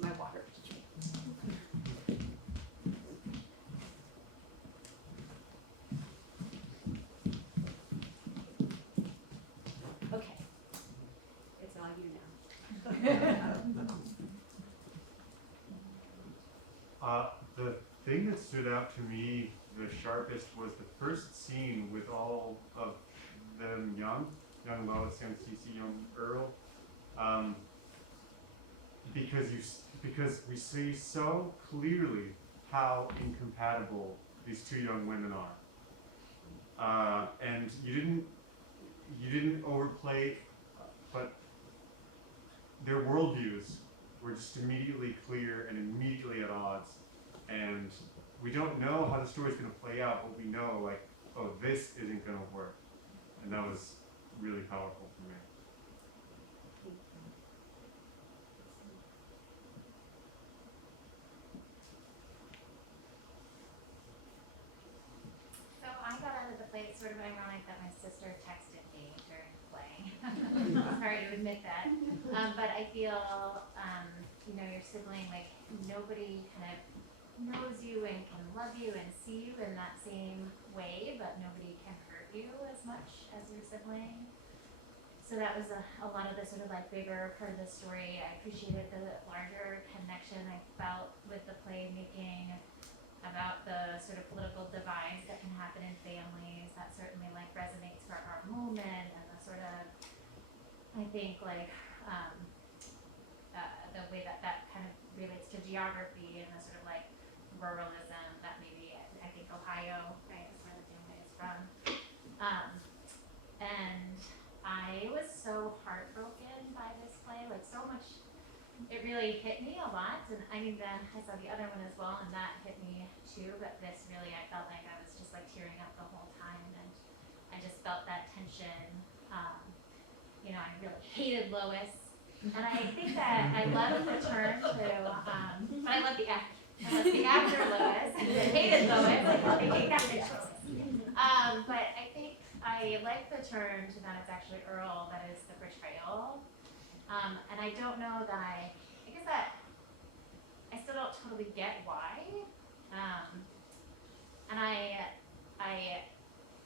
my water. Okay, it's all you now. The thing that stood out to me the sharpest was the first scene with all of them young Lois, young Cece, young Earl, because we see so clearly how incompatible these 2 young women are, and you didn't overplay, but their worldviews were just immediately clear and immediately at odds. And we don't know how the story's going to play out, but we know, like, oh, this isn't going to work. And that was really powerful for me. So I got out of the play. It's sort of ironic that my sister texted me during playing. Sorry to admit that. But I feel, your sibling, like, nobody kind of knows you and can love you and see you in that same way, but nobody can hurt you as much as your sibling. So so that was a lot of the sort of like bigger part of the story. I appreciated the larger connection I felt with the play making about the sort of political divides that can happen in families. That certainly like resonates for our moment, and the sort of, I think like the way that that kind of relates to geography and the sort of like ruralism that maybe I think Ohio, right, is where the family is from. And I was so heartbroken by this play, like so much. It really hit me a lot, and I mean, I saw the other one as well, and that hit me too. But this really, I felt like I was just like tearing up the whole time, and I just felt that tension. You know, I really hated Lois, and I think that I loved the turn to, but I loved the actor. I loved the actor Lois, and I hated Lois. I hate that actress. But I think I like the turn to that it's actually Earl that is the portrayal. And I don't know that I guess that I still don't totally get why. And I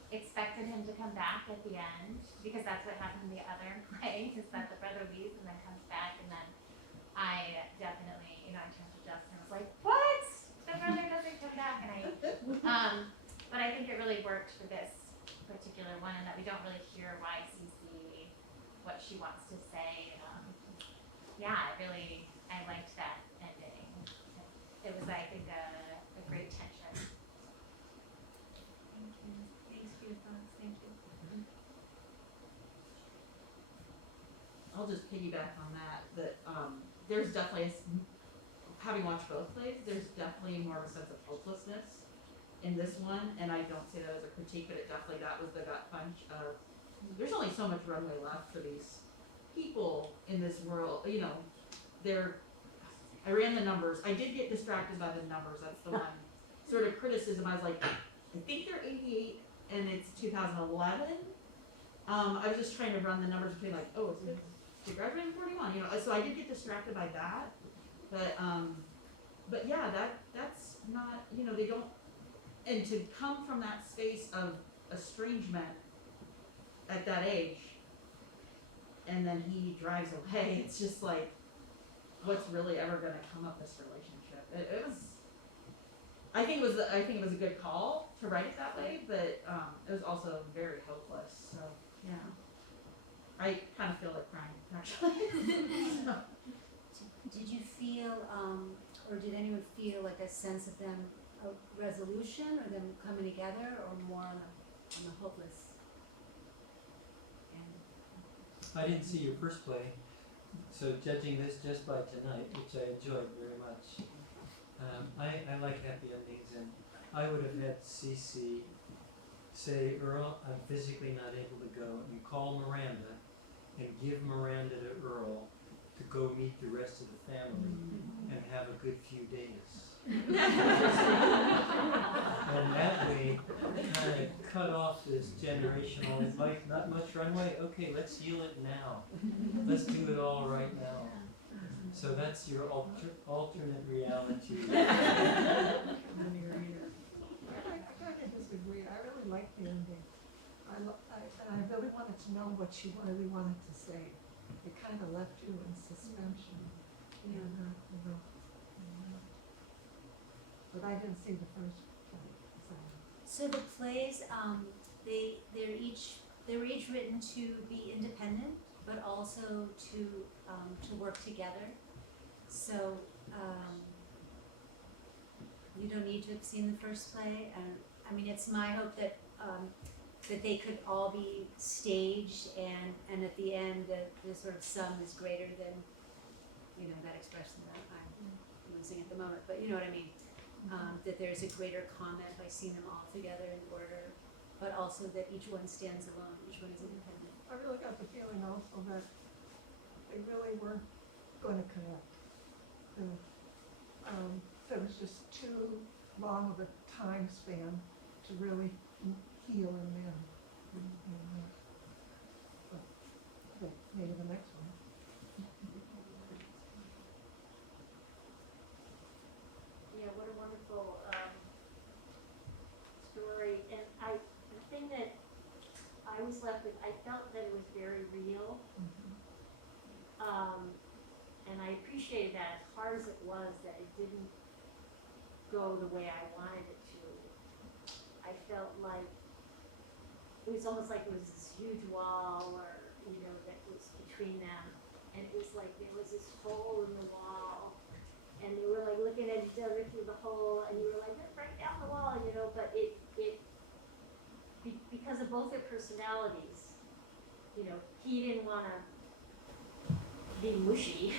expected him to come back at the end, because that's what happened in the other play, is that the brother leaves and then comes back, and then I definitely, you know, I turned to Justin and was like, what? The brother doesn't come back, and but I think it really worked for this particular one, and that we don't really hear why Cece, what she wants to say. Yeah, I liked that ending. It was, I think, a great tension. Thank you. Thanks for your thoughts. Thank you. I'll just piggyback on that. There's definitely, having watched both plays, there's definitely more of a sense of hopelessness in this one, and I don't say that as a critique, but that was the gut punch of, there's only so much runway left for these people in this world. You know, I ran the numbers. I did get distracted by the numbers. That's the one sort of criticism. I was like, I think they're 88 and it's 2011. I was just trying to run the numbers between like, oh, it's they graduated in 41, you know. So I did get distracted by that. But yeah, that's not, you know, they don't, and to come from that space of estrangement at that age, and then he drives away, it's just like, what's really ever going to come of this relationship? It was, I think it was a good call to write it that way, but it was also very hopeless. So yeah, I kind of feel like crying actually. So. Did you feel, or did anyone feel like a sense of them, a resolution, or them coming together, or more on the hopeless end? I didn't see your first play, so judging this just by tonight, which I enjoyed very much, I like happy endings, and I would have had Cece say, Earl, I'm physically not able to go, and call Miranda and give Miranda to Earl to go meet the rest of the family and have a good few days. And that way, kind of cut off this generational, not much runway, okay, let's heal it now. Let's do it all right now. So that's your alternate reality. I kind of disagree. I really liked the ending. And I really wanted to know what she really wanted to say. It kind of left you in suspension. Yeah. But I didn't see the first play. So the plays, they were each written to be independent, but also to work together. So you don't need to have seen the first play. And I mean, it's my hope that that they could all be staged, and at the end, the sort of sum is greater than, you know, that expression that I'm using at the moment. But you know what I mean. That there's a greater comment by seeing them all together in order, but also that each one stands alone, each one is independent. I really got the feeling also that they really weren't going to connect. There was just too long of a time span to really heal in them. But maybe the next one. Yeah, what a wonderful story. And the thing that I was left with, I felt that it was very real. hard as it was that it didn't go the way I wanted it to, I felt like it was almost like it was this huge wall, or that was between them, and it was like there was this hole in the wall, and they were like looking at each other through the hole, and you were like, let's break down the wall, but because of both their personalities, he didn't want to be mushy.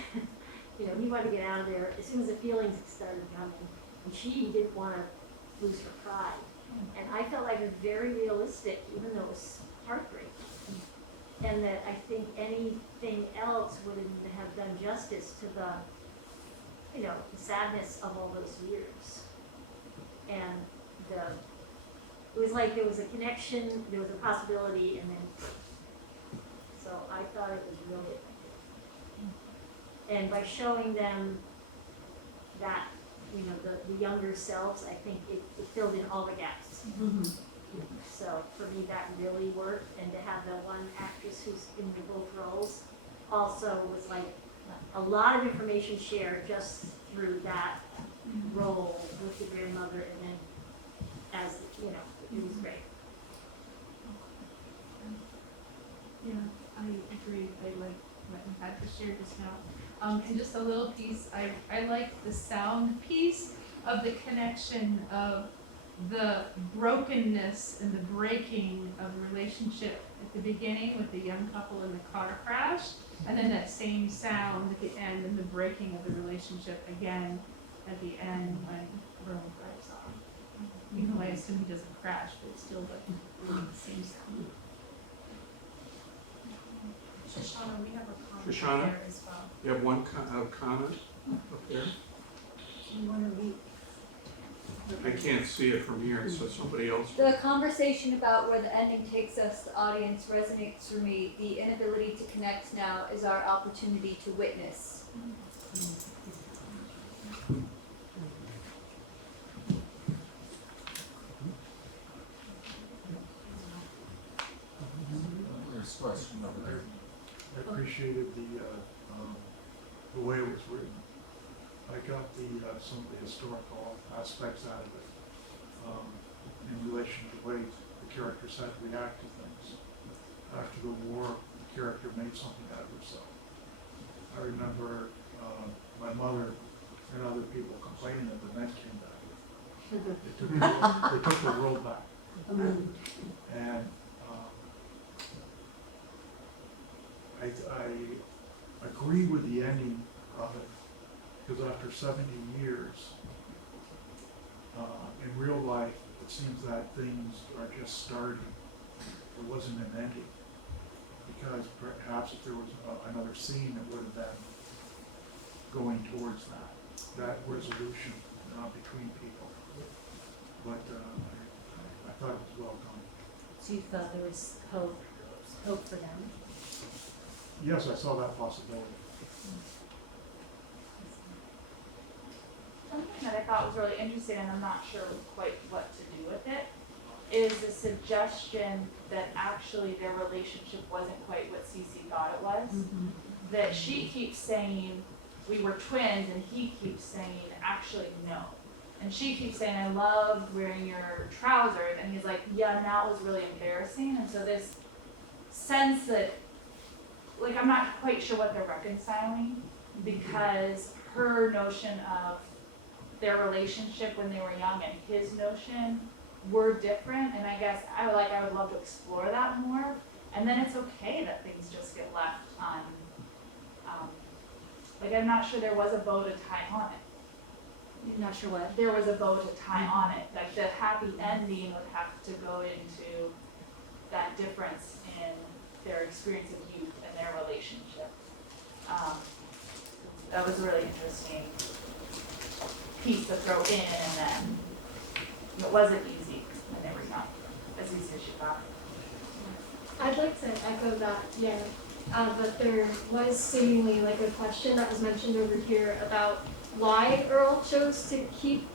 He wanted to get out of there as soon as the feelings started coming, and she didn't want to lose her pride. And I felt like it was very realistic, even though it was heartbreaking. And that I think anything else wouldn't have done justice to the sadness of all those years. And it was like there was a connection, there was a possibility, and then, so I thought it was really effective. And by showing them that, the younger selves, I think it filled in all the gaps. So for me, that really worked, and to have the one actress who's in both roles also was like a lot of information shared just through that role with the grandmother, and then as it was great. Yeah, I agree. I like what you had to share just now. And just a little piece, I like the sound piece of the connection of the brokenness and the breaking of the relationship at the beginning with the young couple in the car crash, and then that same sound at the end and the breaking of the relationship again at the end when Vernon drives off. I assume he doesn't crash, but it's still the same sound. Shoshannah, we have a comment Shoshannah? there as well. You have one comment up there? You want to read? I can't see it from here, so somebody else. The conversation about where the ending takes us, the audience, resonates for me. The inability to connect now is our opportunity to witness. There's a question over there. I appreciated the way it was written. I got some of the historical aspects out of it in relation to the way the characters had to react to things. After the war, the character made something out of herself. I remember my mother and other people complaining that the men came back. They took the world back. And I agree with the ending of it, because after 70 years, in real life, it seems that things are just starting. There wasn't an ending, because perhaps if there was another scene, it would have been going towards that resolution between people. But I thought it was well done. So you thought there was hope for them? Yes, I saw that possibility. Something that I thought was really interesting, and I'm not sure quite what to do with it, is the suggestion that actually their relationship wasn't quite what Cece thought it was. That she keeps saying, we were twins, and he keeps saying, actually, no. And she keeps saying, I loved wearing your trousers, and he's like, yeah, now it was really embarrassing. And so this sense that, like, I'm not quite sure what they're reconciling, because her notion of their relationship when they were young and his notion were different, and I guess I would love to explore that more. And then it's okay that things just get left on, like, I'm not sure there was a bow to tie on it. You're not sure what? There was a bow to tie on it. Like, the happy ending would have to go into that difference in their experience of youth and their relationship. That was a really interesting piece to throw in, and then it wasn't easy when they were young, as easy as she thought. I'd like to echo that, yeah. But there was seemingly like a question that was mentioned over here about why Earl chose to keep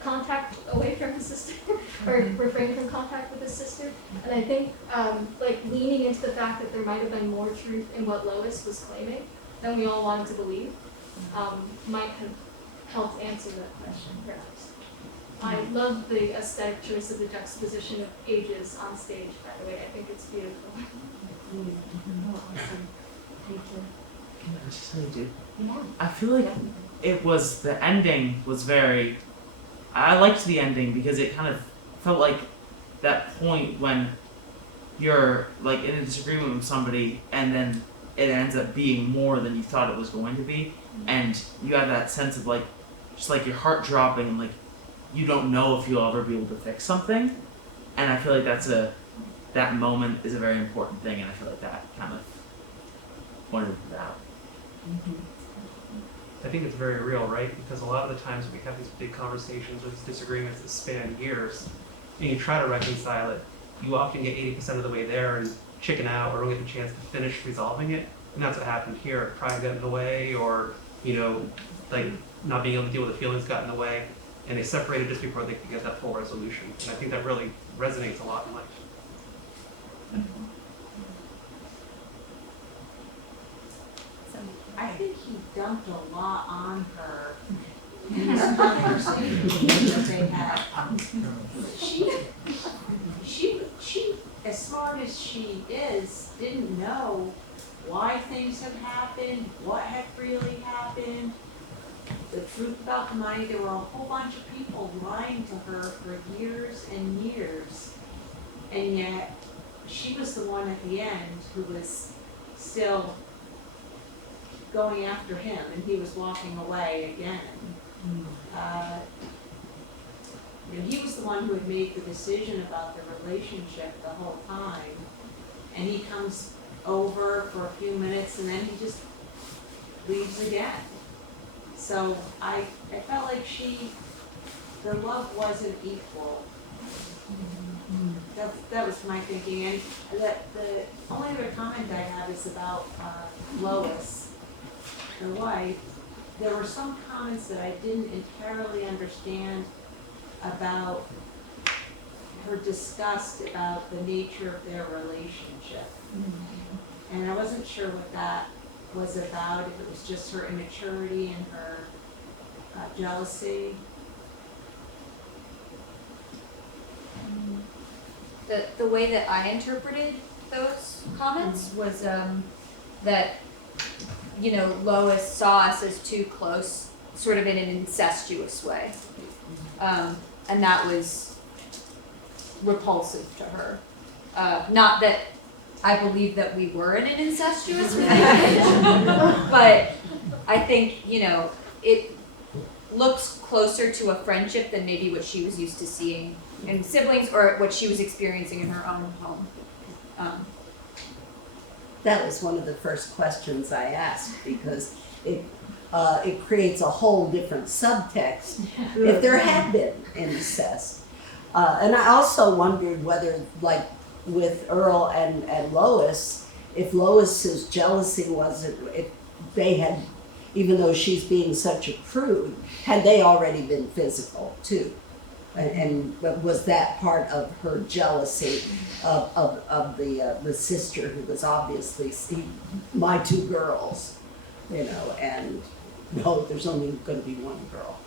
contact away from his sister, or refrain from contact with his sister. And I think like leaning into the fact that there might have been more truth in what Lois was claiming than we all wanted to believe. might have helped answer that question, perhaps. I love the aesthetic choice of the juxtaposition of ages on stage, by the way. I think it's beautiful. Can I just say, dude? I feel like it was, the ending was very, I liked the ending because it kind of felt like that point when you're like in a disagreement with somebody and then it ends up being more than you thought it was going to be, and you have that sense of like, just like your heart dropping and like you don't know if you'll ever be able to fix something, and I feel like that moment is a very important thing, and I feel like that kind of pointed it out. I think it's very real, right? Because a lot of the times we have these big conversations or these disagreements that span years, and you try to reconcile it, you often get 80% of the way there and chicken out or don't get the chance to finish resolving it. And that's what happened here. Pride got in the way, or, you know, like not being able to deal with the feelings got in the way, and they separated just before they could get that full resolution. And I think that really resonates a lot in life. I think he dumped a lot on her in this conversation that they had. She, as smart as she is, didn't know why things had happened, what had really happened, the truth about the money. There were a whole bunch of people lying to her for years and years, and yet she was the one at the end who was still going after him, and he was walking away again. You know, he was the one who had made the decision about the relationship the whole time, and he comes over for a few minutes and then he just leaves again. So I felt like the love wasn't equal. That was my thinking, and the only other comment I have is about Lois, her wife. There were some comments that I didn't entirely understand about her disgust about the nature of their relationship. And I wasn't sure what that was about, if it was just her immaturity and her jealousy. The way that I interpreted those comments was that, you know, Lois saw us as too close, sort of in an incestuous way. And that was repulsive to her. Not that I believe that we were in an incestuous way, but I think, you know, it looks closer to a friendship than maybe what she was used to seeing in siblings or what she was experiencing in her own home. That was one of the first questions I asked, because it creates a whole different subtext if there had been incest. And I also wondered whether, like with Earl and Lois, if Lois's jealousy wasn't, if they had, even though she's being such a prude, had they already been physical too? And was that part of her jealousy of the sister who was obviously my two girls, you know, and no, there's only going to be one girl.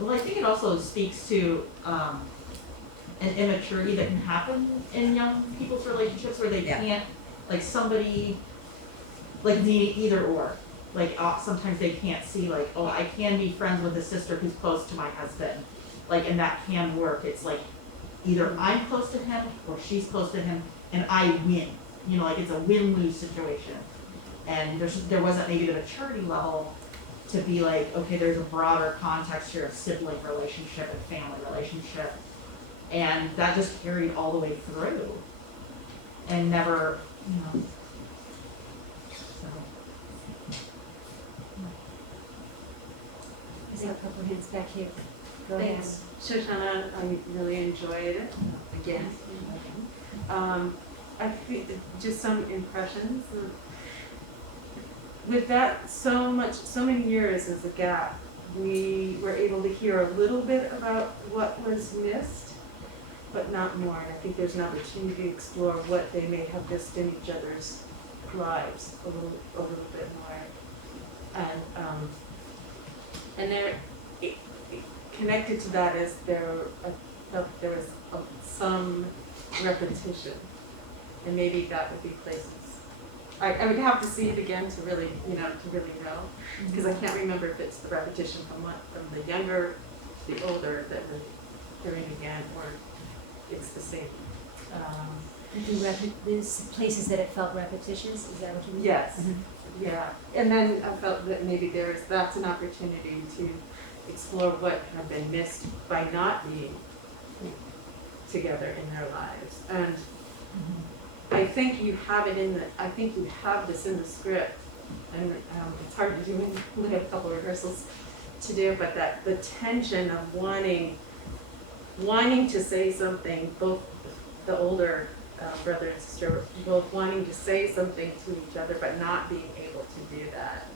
Well, I think it also speaks to an immaturity that can happen in young people's relationships where they can't, like somebody, like either or. Like sometimes they can't see like, oh, I can be friends with a sister who's close to my husband. Like, and that can work. It's like either I'm close to him or she's close to him and I win. You know, like it's a win-lose situation. And there wasn't maybe the maturity level to be like, okay, there's a broader context here of sibling relationship and family relationship. And that just carried all the way through and never, you know. There's a couple hands back here. Go ahead. Thanks, Shoshannah. I really enjoyed it again. I feel just some impressions. With that, so many years as a gap, we were able to hear a little bit about what was missed, but not more. And I think there's an opportunity to explore what they may have missed in each other's lives a little bit more. And there, connected to that is I felt there was some repetition, and maybe that would be places. I would have to see it again to really, know, because I can't remember if it's the repetition from the younger to the older that we're hearing again, or it's the same. There's places that it felt repetitious, is that what you mean? Yes, yeah. And then I felt that maybe that's an opportunity to explore what had been missed by not being together in their lives. And I think you have this in the script, and it's hard to do when we have a couple of rehearsals to do, but that the tension of wanting to say something, both the older brother and sister both wanting to say something to each other, but not being able to do that.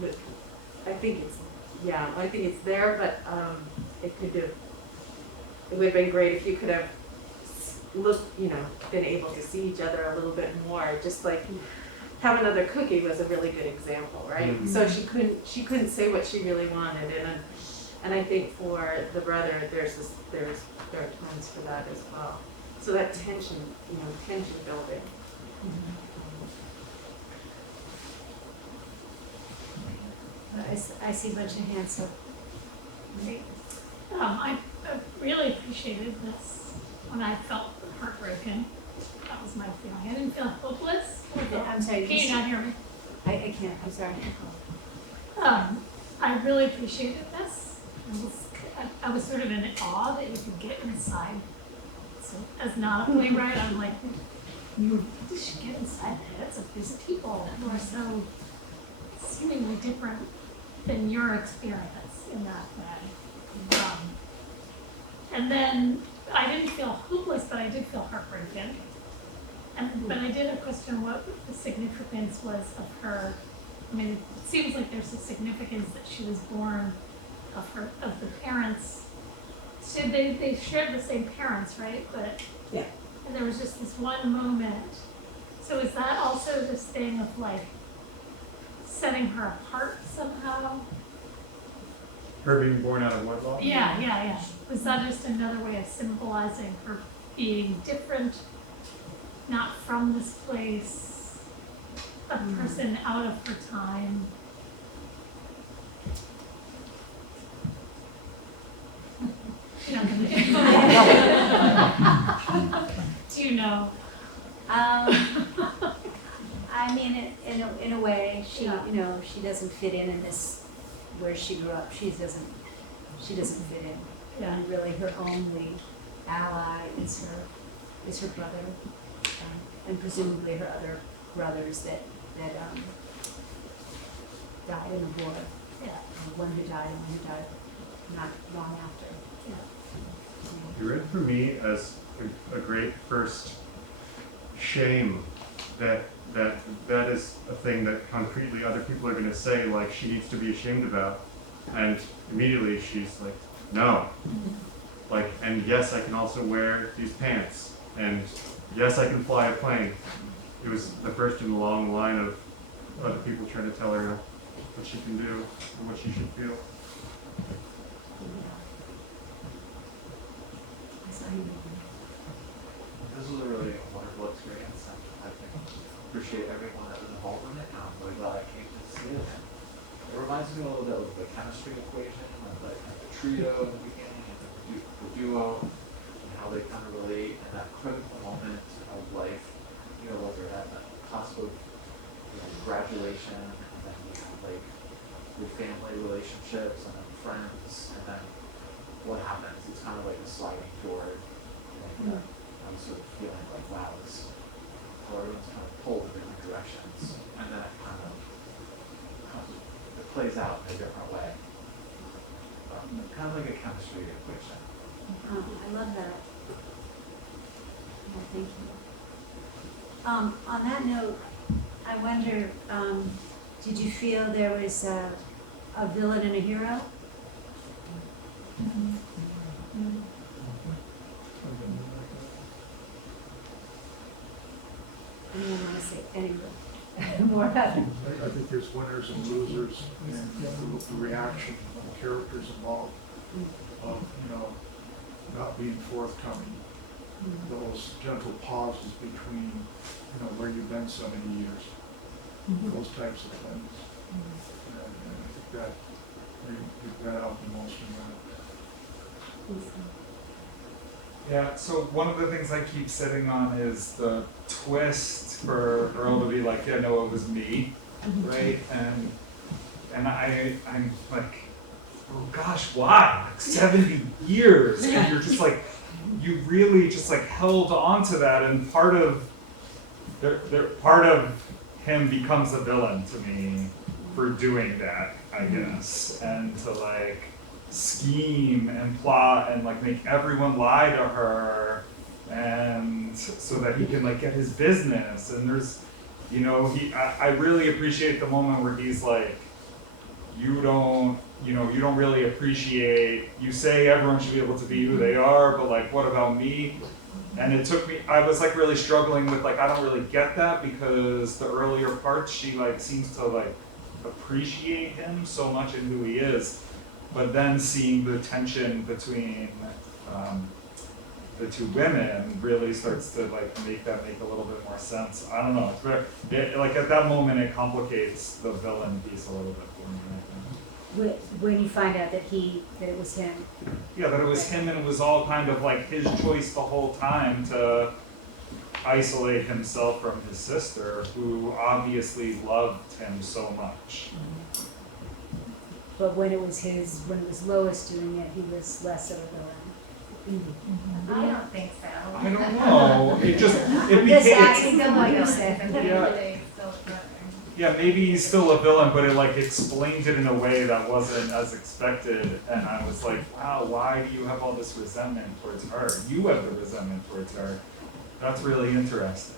But I think it's there, but it would have been great if you could have been able to see each other a little bit more. Just like Have Another Cookie was a really good example, right? Mm-hmm. So she couldn't say what she really wanted, and I think for the brother, there are times for that as well. So that tension building. I see a bunch of hands up. Great. I really appreciated this when I felt heartbroken. That was my feeling. I didn't feel hopeless. I'm sorry. Can you not hear me? I can't. I'm sorry. I really appreciated this. I was sort of in awe that you could get inside. So as not a playwright, I'm like, you should get inside the heads of these people who are so seemingly different than your experience in that way. And then I didn't feel hopeless, but I did feel heartbroken. But I did question what the significance was of her. I mean, it seems like there's a significance that she was born of the parents. So they shared the same parents, right? But yeah. And there was just this one moment. So is that also this thing of like setting her apart somehow? Her being born out of wedlock? Yeah. Was that just another way of symbolizing her being different, not from this place, a person out of her time? You're not gonna do you know? I mean, in a way, she she doesn't fit in this where she grew up. She doesn't fit in. Yeah. And really, her only ally is her brother, and presumably her other brothers that died in the war. Yeah. One who died and one who died not long after. You read for me as a great first shame that is a thing that concretely other people are going to say, like, she needs to be ashamed about, and immediately she's like, no, like, and yes, I can also wear these pants, and yes, I can fly a plane. It was the first in a long line of other people trying to tell her what she can do and what she should feel. This was a really wonderful experience, and I think appreciate everyone that was involved in it, and I'm really glad I came to see it. And it reminds me a little bit of the chemistry equation, and the trio in the beginning, and the duo, and how they kind of relate, and that critical moment of life, whether at the cusp of graduation, and then you have like your family relationships, and then friends, and then what happens? It's kind of like a sliding door. I'm sort of feeling like, wow, everyone's kind of pulled in different directions, and then it plays out in a different way. Kind of like a chemistry equation. Oh, I love that. Well, thank you. On that note, I wonder, did you feel there was a villain and a hero? Anyone want to say anything more about it? I think there's winners and losers, and the reaction of the characters involved, of, not being forthcoming, those gentle pauses between, where you've been so many years, those types of things. And I think that you got out the most in that. Yeah, so one of the things I keep sitting on is the twist for Earl to be like, yeah, no, it was me, right? And I'm like, oh gosh, why? Like 70 years, and you're just like, you really just like held on to that, and part of him becomes a villain to me for doing that, I guess, and to like scheme and plot and like make everyone lie to her, and so that he can like get his business. And there's, I really appreciate the moment where he's like, you don't really appreciate, you say everyone should be able to be who they are, but like, what about me? And it took me, I was like really struggling with like, I don't really get that, because the earlier parts, she like seems to like appreciate him so much in who he is. But then seeing the tension between the two women really starts to like make a little bit more sense. I don't know. It's like at that moment, it complicates the villain piece a little bit for me, I think. When you find out that it was him. Yeah, that it was him, and it was all kind of like his choice the whole time to isolate himself from his sister, who obviously loved him so much. But when it was Lois doing it, he was less of a villain. I don't think so. I don't know. It I'm just asking them what you said. Yeah, maybe he's still a villain, but it like explains it in a way that wasn't as expected. And I was like, wow, why do you have all this resentment towards her? You have the resentment towards her. That's really interesting.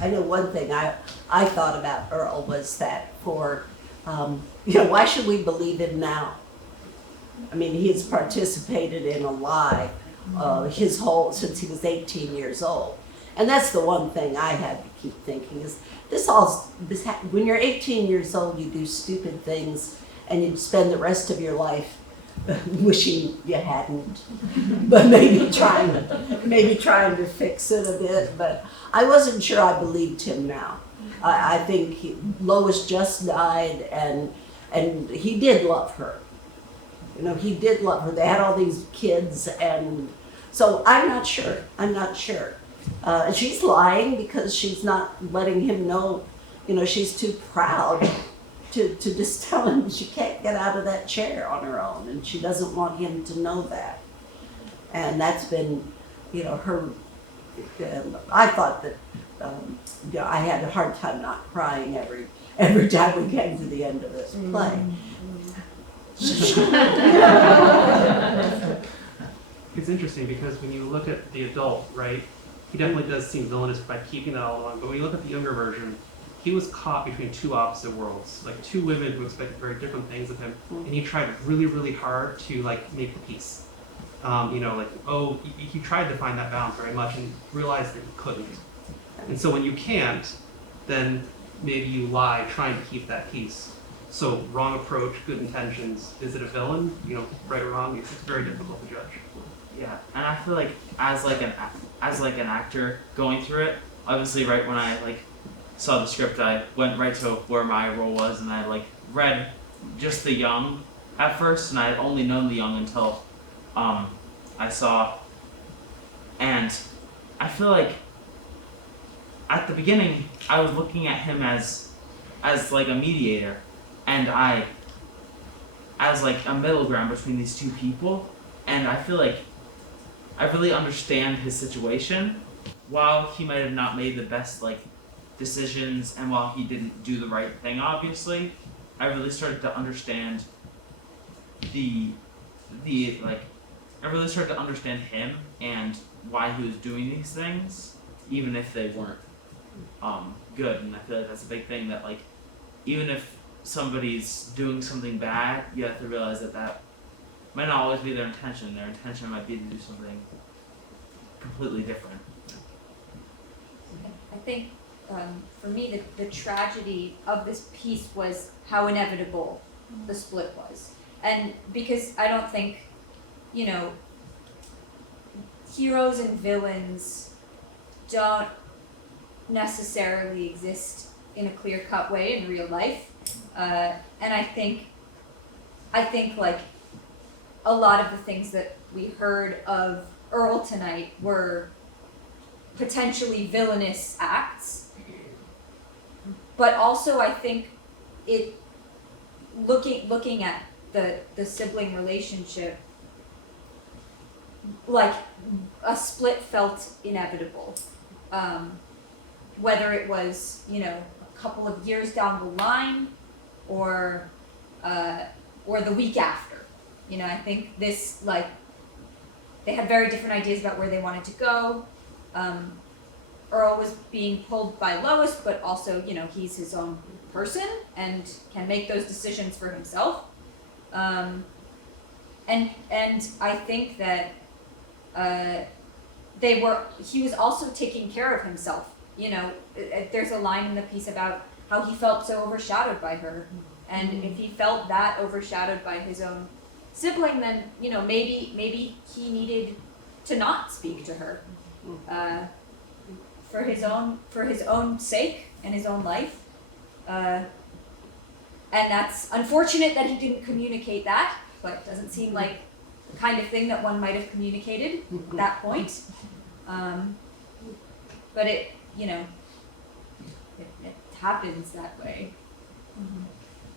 I know one thing I thought about Earl was that why should we believe him now? I mean, he's participated in a lie since he was 18 years old. And that's the one thing I had to keep thinking is when you're 18 years old, you do stupid things and you spend the rest of your life wishing you hadn't, but maybe trying to fix it a bit. But I wasn't sure I believed him now. I think Lois just died, and he did love her. He did love her. They had all these kids, and so I'm not sure. She's lying because she's not letting him know. She's too proud to just tell him she can't get out of that chair on her own, and she doesn't want him to know that. And that's been, her. I thought that I had a hard time not crying every time we came to the end of this play. It's interesting because when you look at the adult, right, he definitely does seem villainous by keeping that all along. But when you look at the younger version, he was caught between two opposite worlds, like two women who expected very different things of him, and he tried really, really hard to like make the peace. He tried to find that balance very much and realized that he couldn't. And so when you can't, then maybe you lie trying to keep that peace. So wrong approach, good intentions. Is it a villain? Right or wrong? It's very difficult to judge. Yeah, and I feel like as an actor going through it, obviously right when I saw the script, I went right to where my role was, and I read just the young at first, and I had only known the young until I saw, and I feel like at the beginning I was looking at him as like a mediator, and as like a middle ground between these two people, and I feel like I really understand his situation. While he might have not made the best decisions, and while he didn't do the right thing, obviously, I really started to understand I really started to understand him and why he was doing these things, even if they weren't good. And I feel like that's a big thing, that even if somebody's doing something bad, you have to realize that might not always be their intention. Their intention might be to do something completely different. I think for me the tragedy of this piece was how inevitable the split was. And because I don't think, you know, heroes and villains don't necessarily exist in a clear-cut way in real life. And I think like a lot of the things that we heard of Earl tonight were potentially villainous acts. But also I think it looking at the sibling relationship, like a split felt inevitable. Whether it was, you know, a couple of years down the line or the week after. You know, I think this, like, they had very different ideas about where they wanted to go. Earl was being pulled by Lois, but also, you know, he's his own person and can make those decisions for himself. And I think that he was also taking care of himself. You know, there's a line in the piece about how he felt so overshadowed by her. And if he felt that overshadowed by his own sibling, then, you know, maybe he needed to not speak to her for his own sake and his own life. And that's unfortunate that he didn't communicate that, but it doesn't seem like the kind of thing that one might have communicated at that point. But it, you know, it happens that way.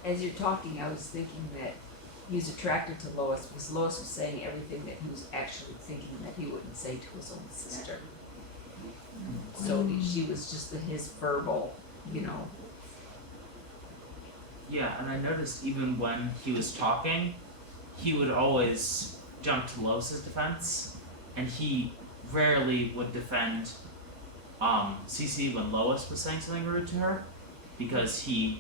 As you're talking, I was thinking that he was attracted to Lois because Lois was saying everything that he was actually thinking that he wouldn't say to his own sister. So she was just his verbal, you know. Yeah, and I noticed even when he was talking, he would always jump to Lois's defense, and he rarely would defend Cece when Lois was saying something rude to her, because I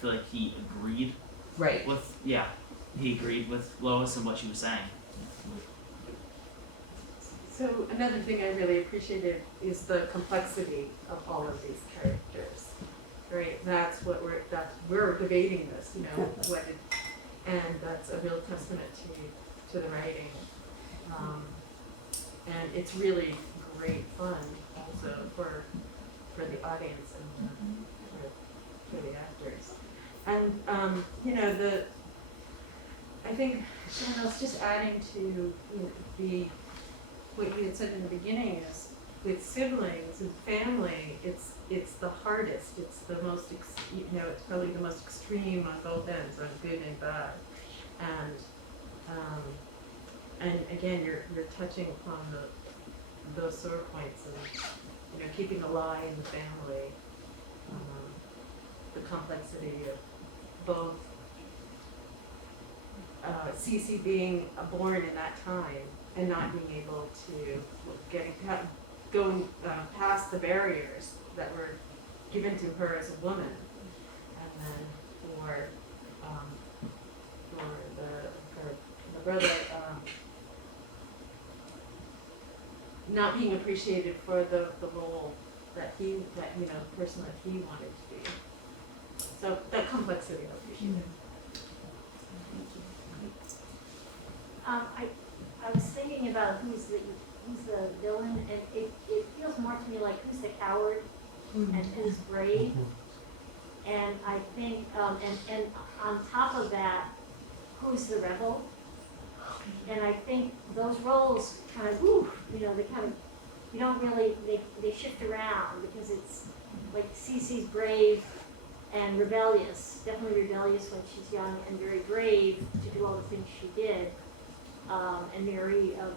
feel like he agreed he agreed with Lois and what she was saying. So another thing I really appreciated is the complexity of all of these characters. Right, we're debating this, you know, and that's a real testament to the writing. And it's really great fun also for the audience and for the actors. And you know, I think, Shannon, I was just adding to, you know, what you had said in the beginning is with siblings and family, it's the hardest. It's the most, you know, it's probably the most extreme on both ends, on good and bad. And again, you're touching upon those sore points and, you know, keeping a lie in the family, the complexity of both Cece being born in that time and not being able to going past the barriers that were given to her as a woman, and then for the brother not being appreciated for the role that you know, the person that he wanted to be. So that complexity I appreciate. I was thinking about who's the villain, and it feels more to me like who's the coward and who's brave. And I think, and on top of that, who's the rebel? And I think those roles kind of, you know, they kind of, you don't really, they shift around, because it's like Cece's brave and rebellious, definitely rebellious when she's young, and very brave to do all the things she did. And Mary, a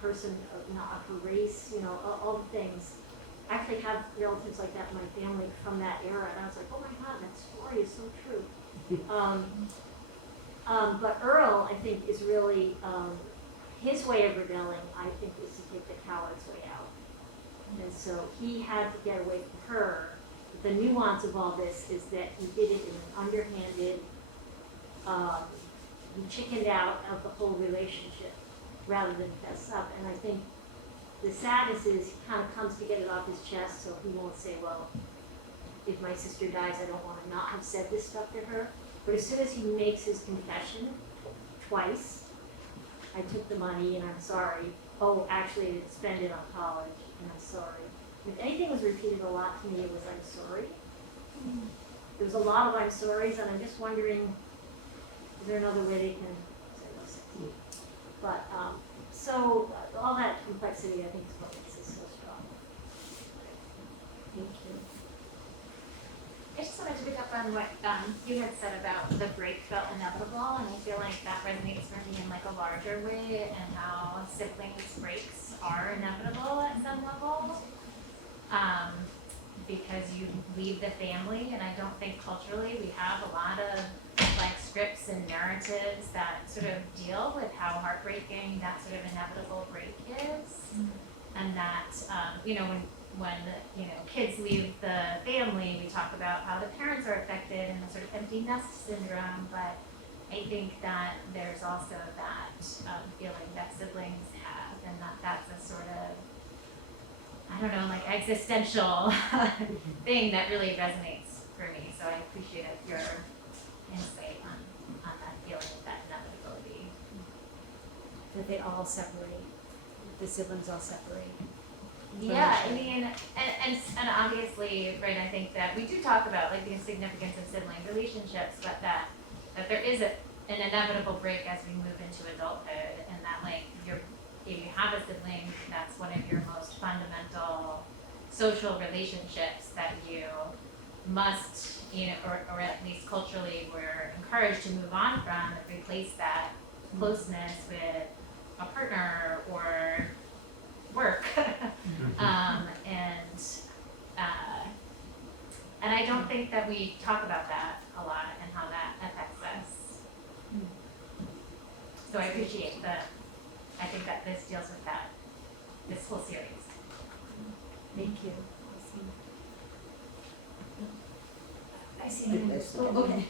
person of not her race, you know, all the things. I actually have relatives like that in my family from that era, and I was like, oh my God, that story is so true. But Earl, I think, is really, his way of rebelling, I think, is to take the coward's way out. And so he had to get away from her. The nuance of all this is that he did it in an underhanded, he chickened out of the whole relationship rather than fess up. And I think the sadness is he kind of comes to get it off his chest, so he won't say, well, if my sister dies, I don't want to not have said this stuff to her. But as soon as he makes his confession twice, I took the money and I'm sorry. Oh, actually, I didn't spend it on college and I'm sorry. If anything was repeated a lot to me, it was I'm sorry. There was a lot of I'm sorries, and I'm just wondering, is there another way they can say those things? But, so all that complexity, I think, is what makes it so strong. Thank you. I just wanted to pick up on what you had said about the break felt inevitable, and I feel like that resonates for me in like a larger way, and how siblings breaks are inevitable at some level, because you leave the family, and I don't think culturally we have a lot of like scripts and narratives that sort of deal with how heartbreaking that sort of inevitable break is, and that when kids leave the family, we talk about how the parents are affected and the sort of empty nest syndrome, but I think that there's also that feeling that siblings have, and that's a sort of, I don't know, like existential thing that really resonates for me. So I appreciate your insight on that feeling of that inevitability. That they all separate, the siblings all separate. Yeah, I mean, and obviously, right, I think that we do talk about like the significance of sibling relationships, but that there is an inevitable break as we move into adulthood, and that like if you have a sibling, that's one of your most fundamental social relationships that you must, or at least culturally we're encouraged to move on from, and replace that closeness with a partner or work. And I don't think that we talk about that a lot and how that affects us. So I appreciate I think that this deals with that, this whole series. Thank you. I see. Okay.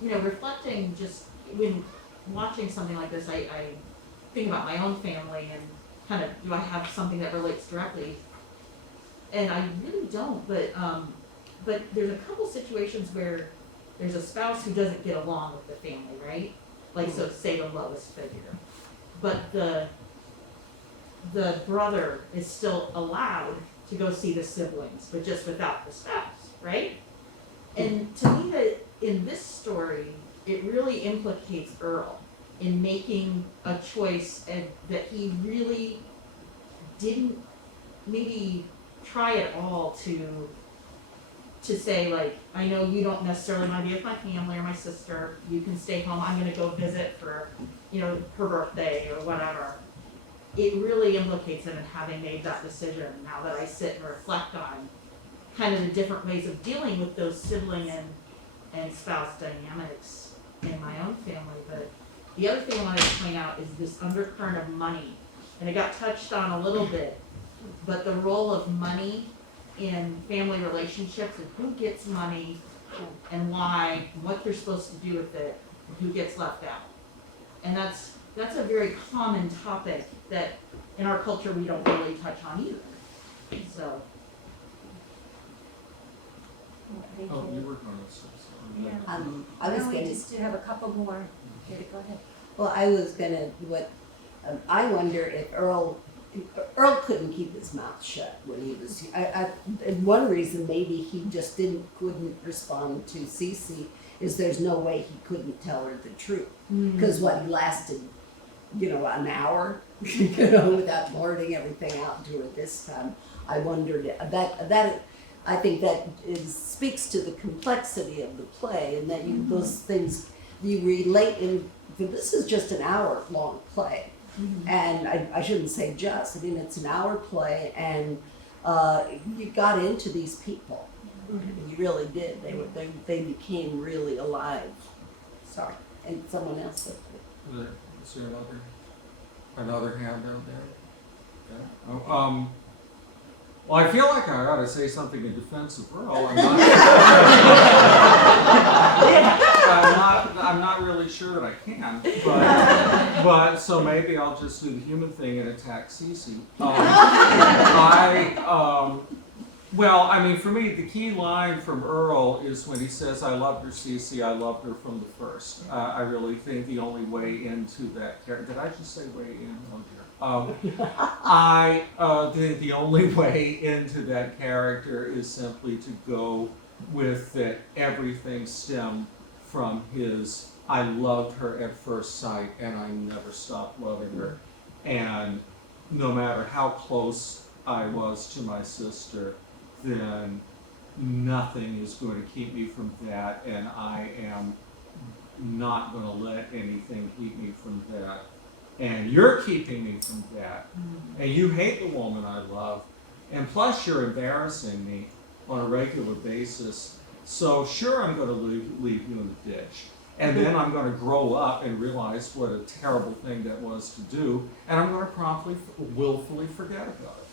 Reflecting just when watching something like this, I think about my own family and kind of, do I have something that relates directly? And I really don't, but there's a couple situations where there's a spouse who doesn't get along with the family, right? Like, so say the lowest figure. But the brother is still allowed to go see the siblings, but just without the spouse, right? And to me, that in this story, it really implicates Earl in making a choice, and that he really didn't maybe try at all to say, like, I know you don't necessarily want to be with my family or my sister, you can stay home, I'm gonna go visit for, her birthday or whatever. It really implicates him in having made that decision, now that I sit and reflect on kind of the different ways of dealing with those sibling and spouse dynamics in my own family. But the other thing I wanted to point out is this undercurrent of money, and it got touched on a little bit, but the role of money in family relationships, and who gets money and why, and what they're supposed to do with it, and who gets left out. And that's a very common topic that in our culture we don't really touch on either. So. Thank Oh, you. you were going to say something. Yeah. I was No, we gonna- just have a couple more. Okay, go ahead. Well, I was gonna, I wonder if Earl couldn't keep his mouth shut when he was, and one reason maybe he just couldn't respond to Cece is there's no way he couldn't tell her the truth. Because he lasted, an hour, without blurting everything out to her this time. I wondered, that I think that speaks to the complexity of the play, and that those things you relate in. This is just an hour-long play, and I shouldn't say just. I mean, it's an hour play, and you got into these people. You really did. They became really alive. Sorry, and someone else said. Is there another hand out there? Yeah. Oh, well, I feel like I ought to say something in defense of Earl. I'm not really sure that I can, but so maybe I'll just do the human thing and attack Cece. Well, I mean, for me, the key line from Earl is when he says, "I loved her, Cece. I loved her from the first." I really think the only way into that character. Did I just say way in? Oh dear. I think the only way into that character is simply to go with that everything stemmed from his "I loved her at first sight and I never stopped loving her," and no matter how close I was to my sister, then nothing is going to keep me from that, and I am not going to let anything keep me from that. And you're keeping me from that. And you hate the woman I love, and plus you're embarrassing me on a regular basis. So sure, I'm going to leave you in the ditch. And then I'm going to grow up and realize what a terrible thing that was to do, and I'm going to promptly, willfully forget about it.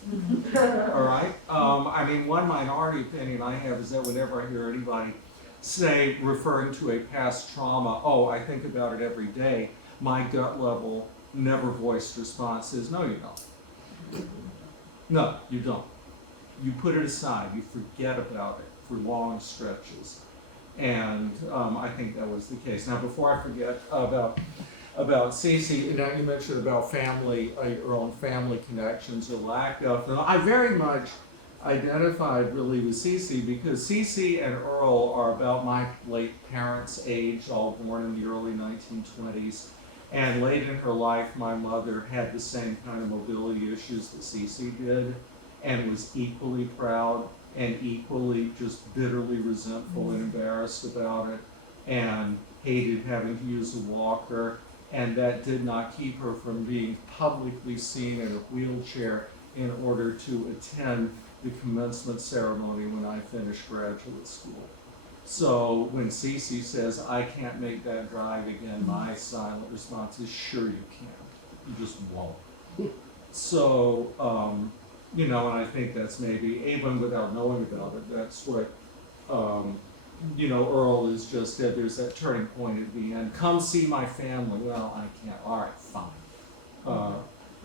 All right? I mean, one minority opinion I have is that whenever I hear anybody say, referring to a past trauma, "Oh, I think about it every day," my gut level, never voiced response is, "No, you don't. No, you don't. You put it aside. You forget about it for long stretches." And I think that was the case. Now, before I forget about Cece, now you mentioned about family, your own family connections or lack of. And I very much identified really with Cece because Cece and Earl are about my late parents' age, all born in the early 1920s. And late in her life, my mother had the same kind of mobility issues that Cece did, and was equally proud and equally just bitterly resentful and embarrassed about it, and hated having to use a walker, and that did not keep her from being publicly seen in a wheelchair in order to attend the commencement ceremony when I finished graduate school. So when Cece says, "I can't make that drive again," my silent response is, "Sure you can. You just won't." So, you know, and I think that's maybe, even without knowing about it, that's what, you know, Earl is just that there's that turning point at the end. "Come see my family." "Well, I can't." "All right, fine."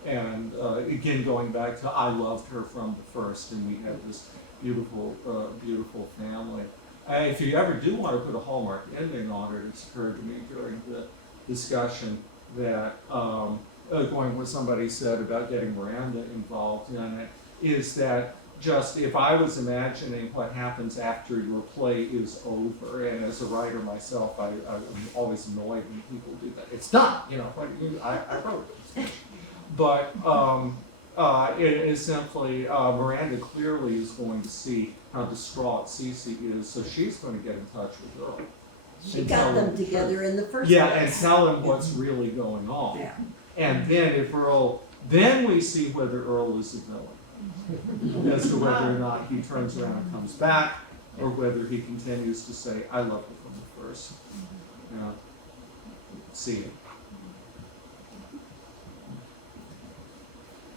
Again, going back to, I loved her from the first, and we had this beautiful, beautiful family. If you ever do want to put a Hallmark ending on it, it's occurred to me during the discussion that, going what somebody said about getting Miranda involved in it, is that just if I was imagining what happens after your play is over, and as a writer myself, I'm always annoyed when people do that. It's done, you know, I wrote it. But it is simply, Miranda clearly is going to see how distraught Cece is, so she's going to get in touch with Earl. She got them together in the first place. Yeah, and tell him what's really going on. Yeah. And then if Earl, then we see whether Earl is a villain, as to whether or not he turns around and comes back, or whether he continues to say, "I loved her from the first." You know, see it.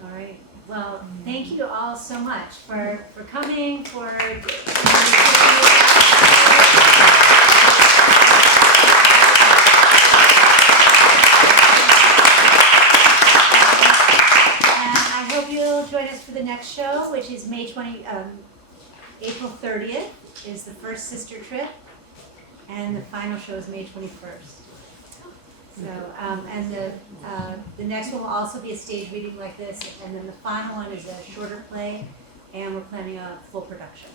All right. Well, thank you all so much for coming, for join us for the next show, which is April 30th is the first sister trip, and the final show is May 21st. So, and the next one will also be a stage reading like this, and then the final one is a shorter play, and we're planning a full production.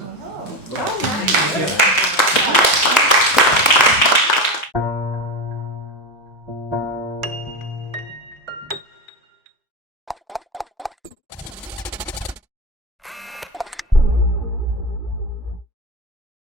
Oh, nice.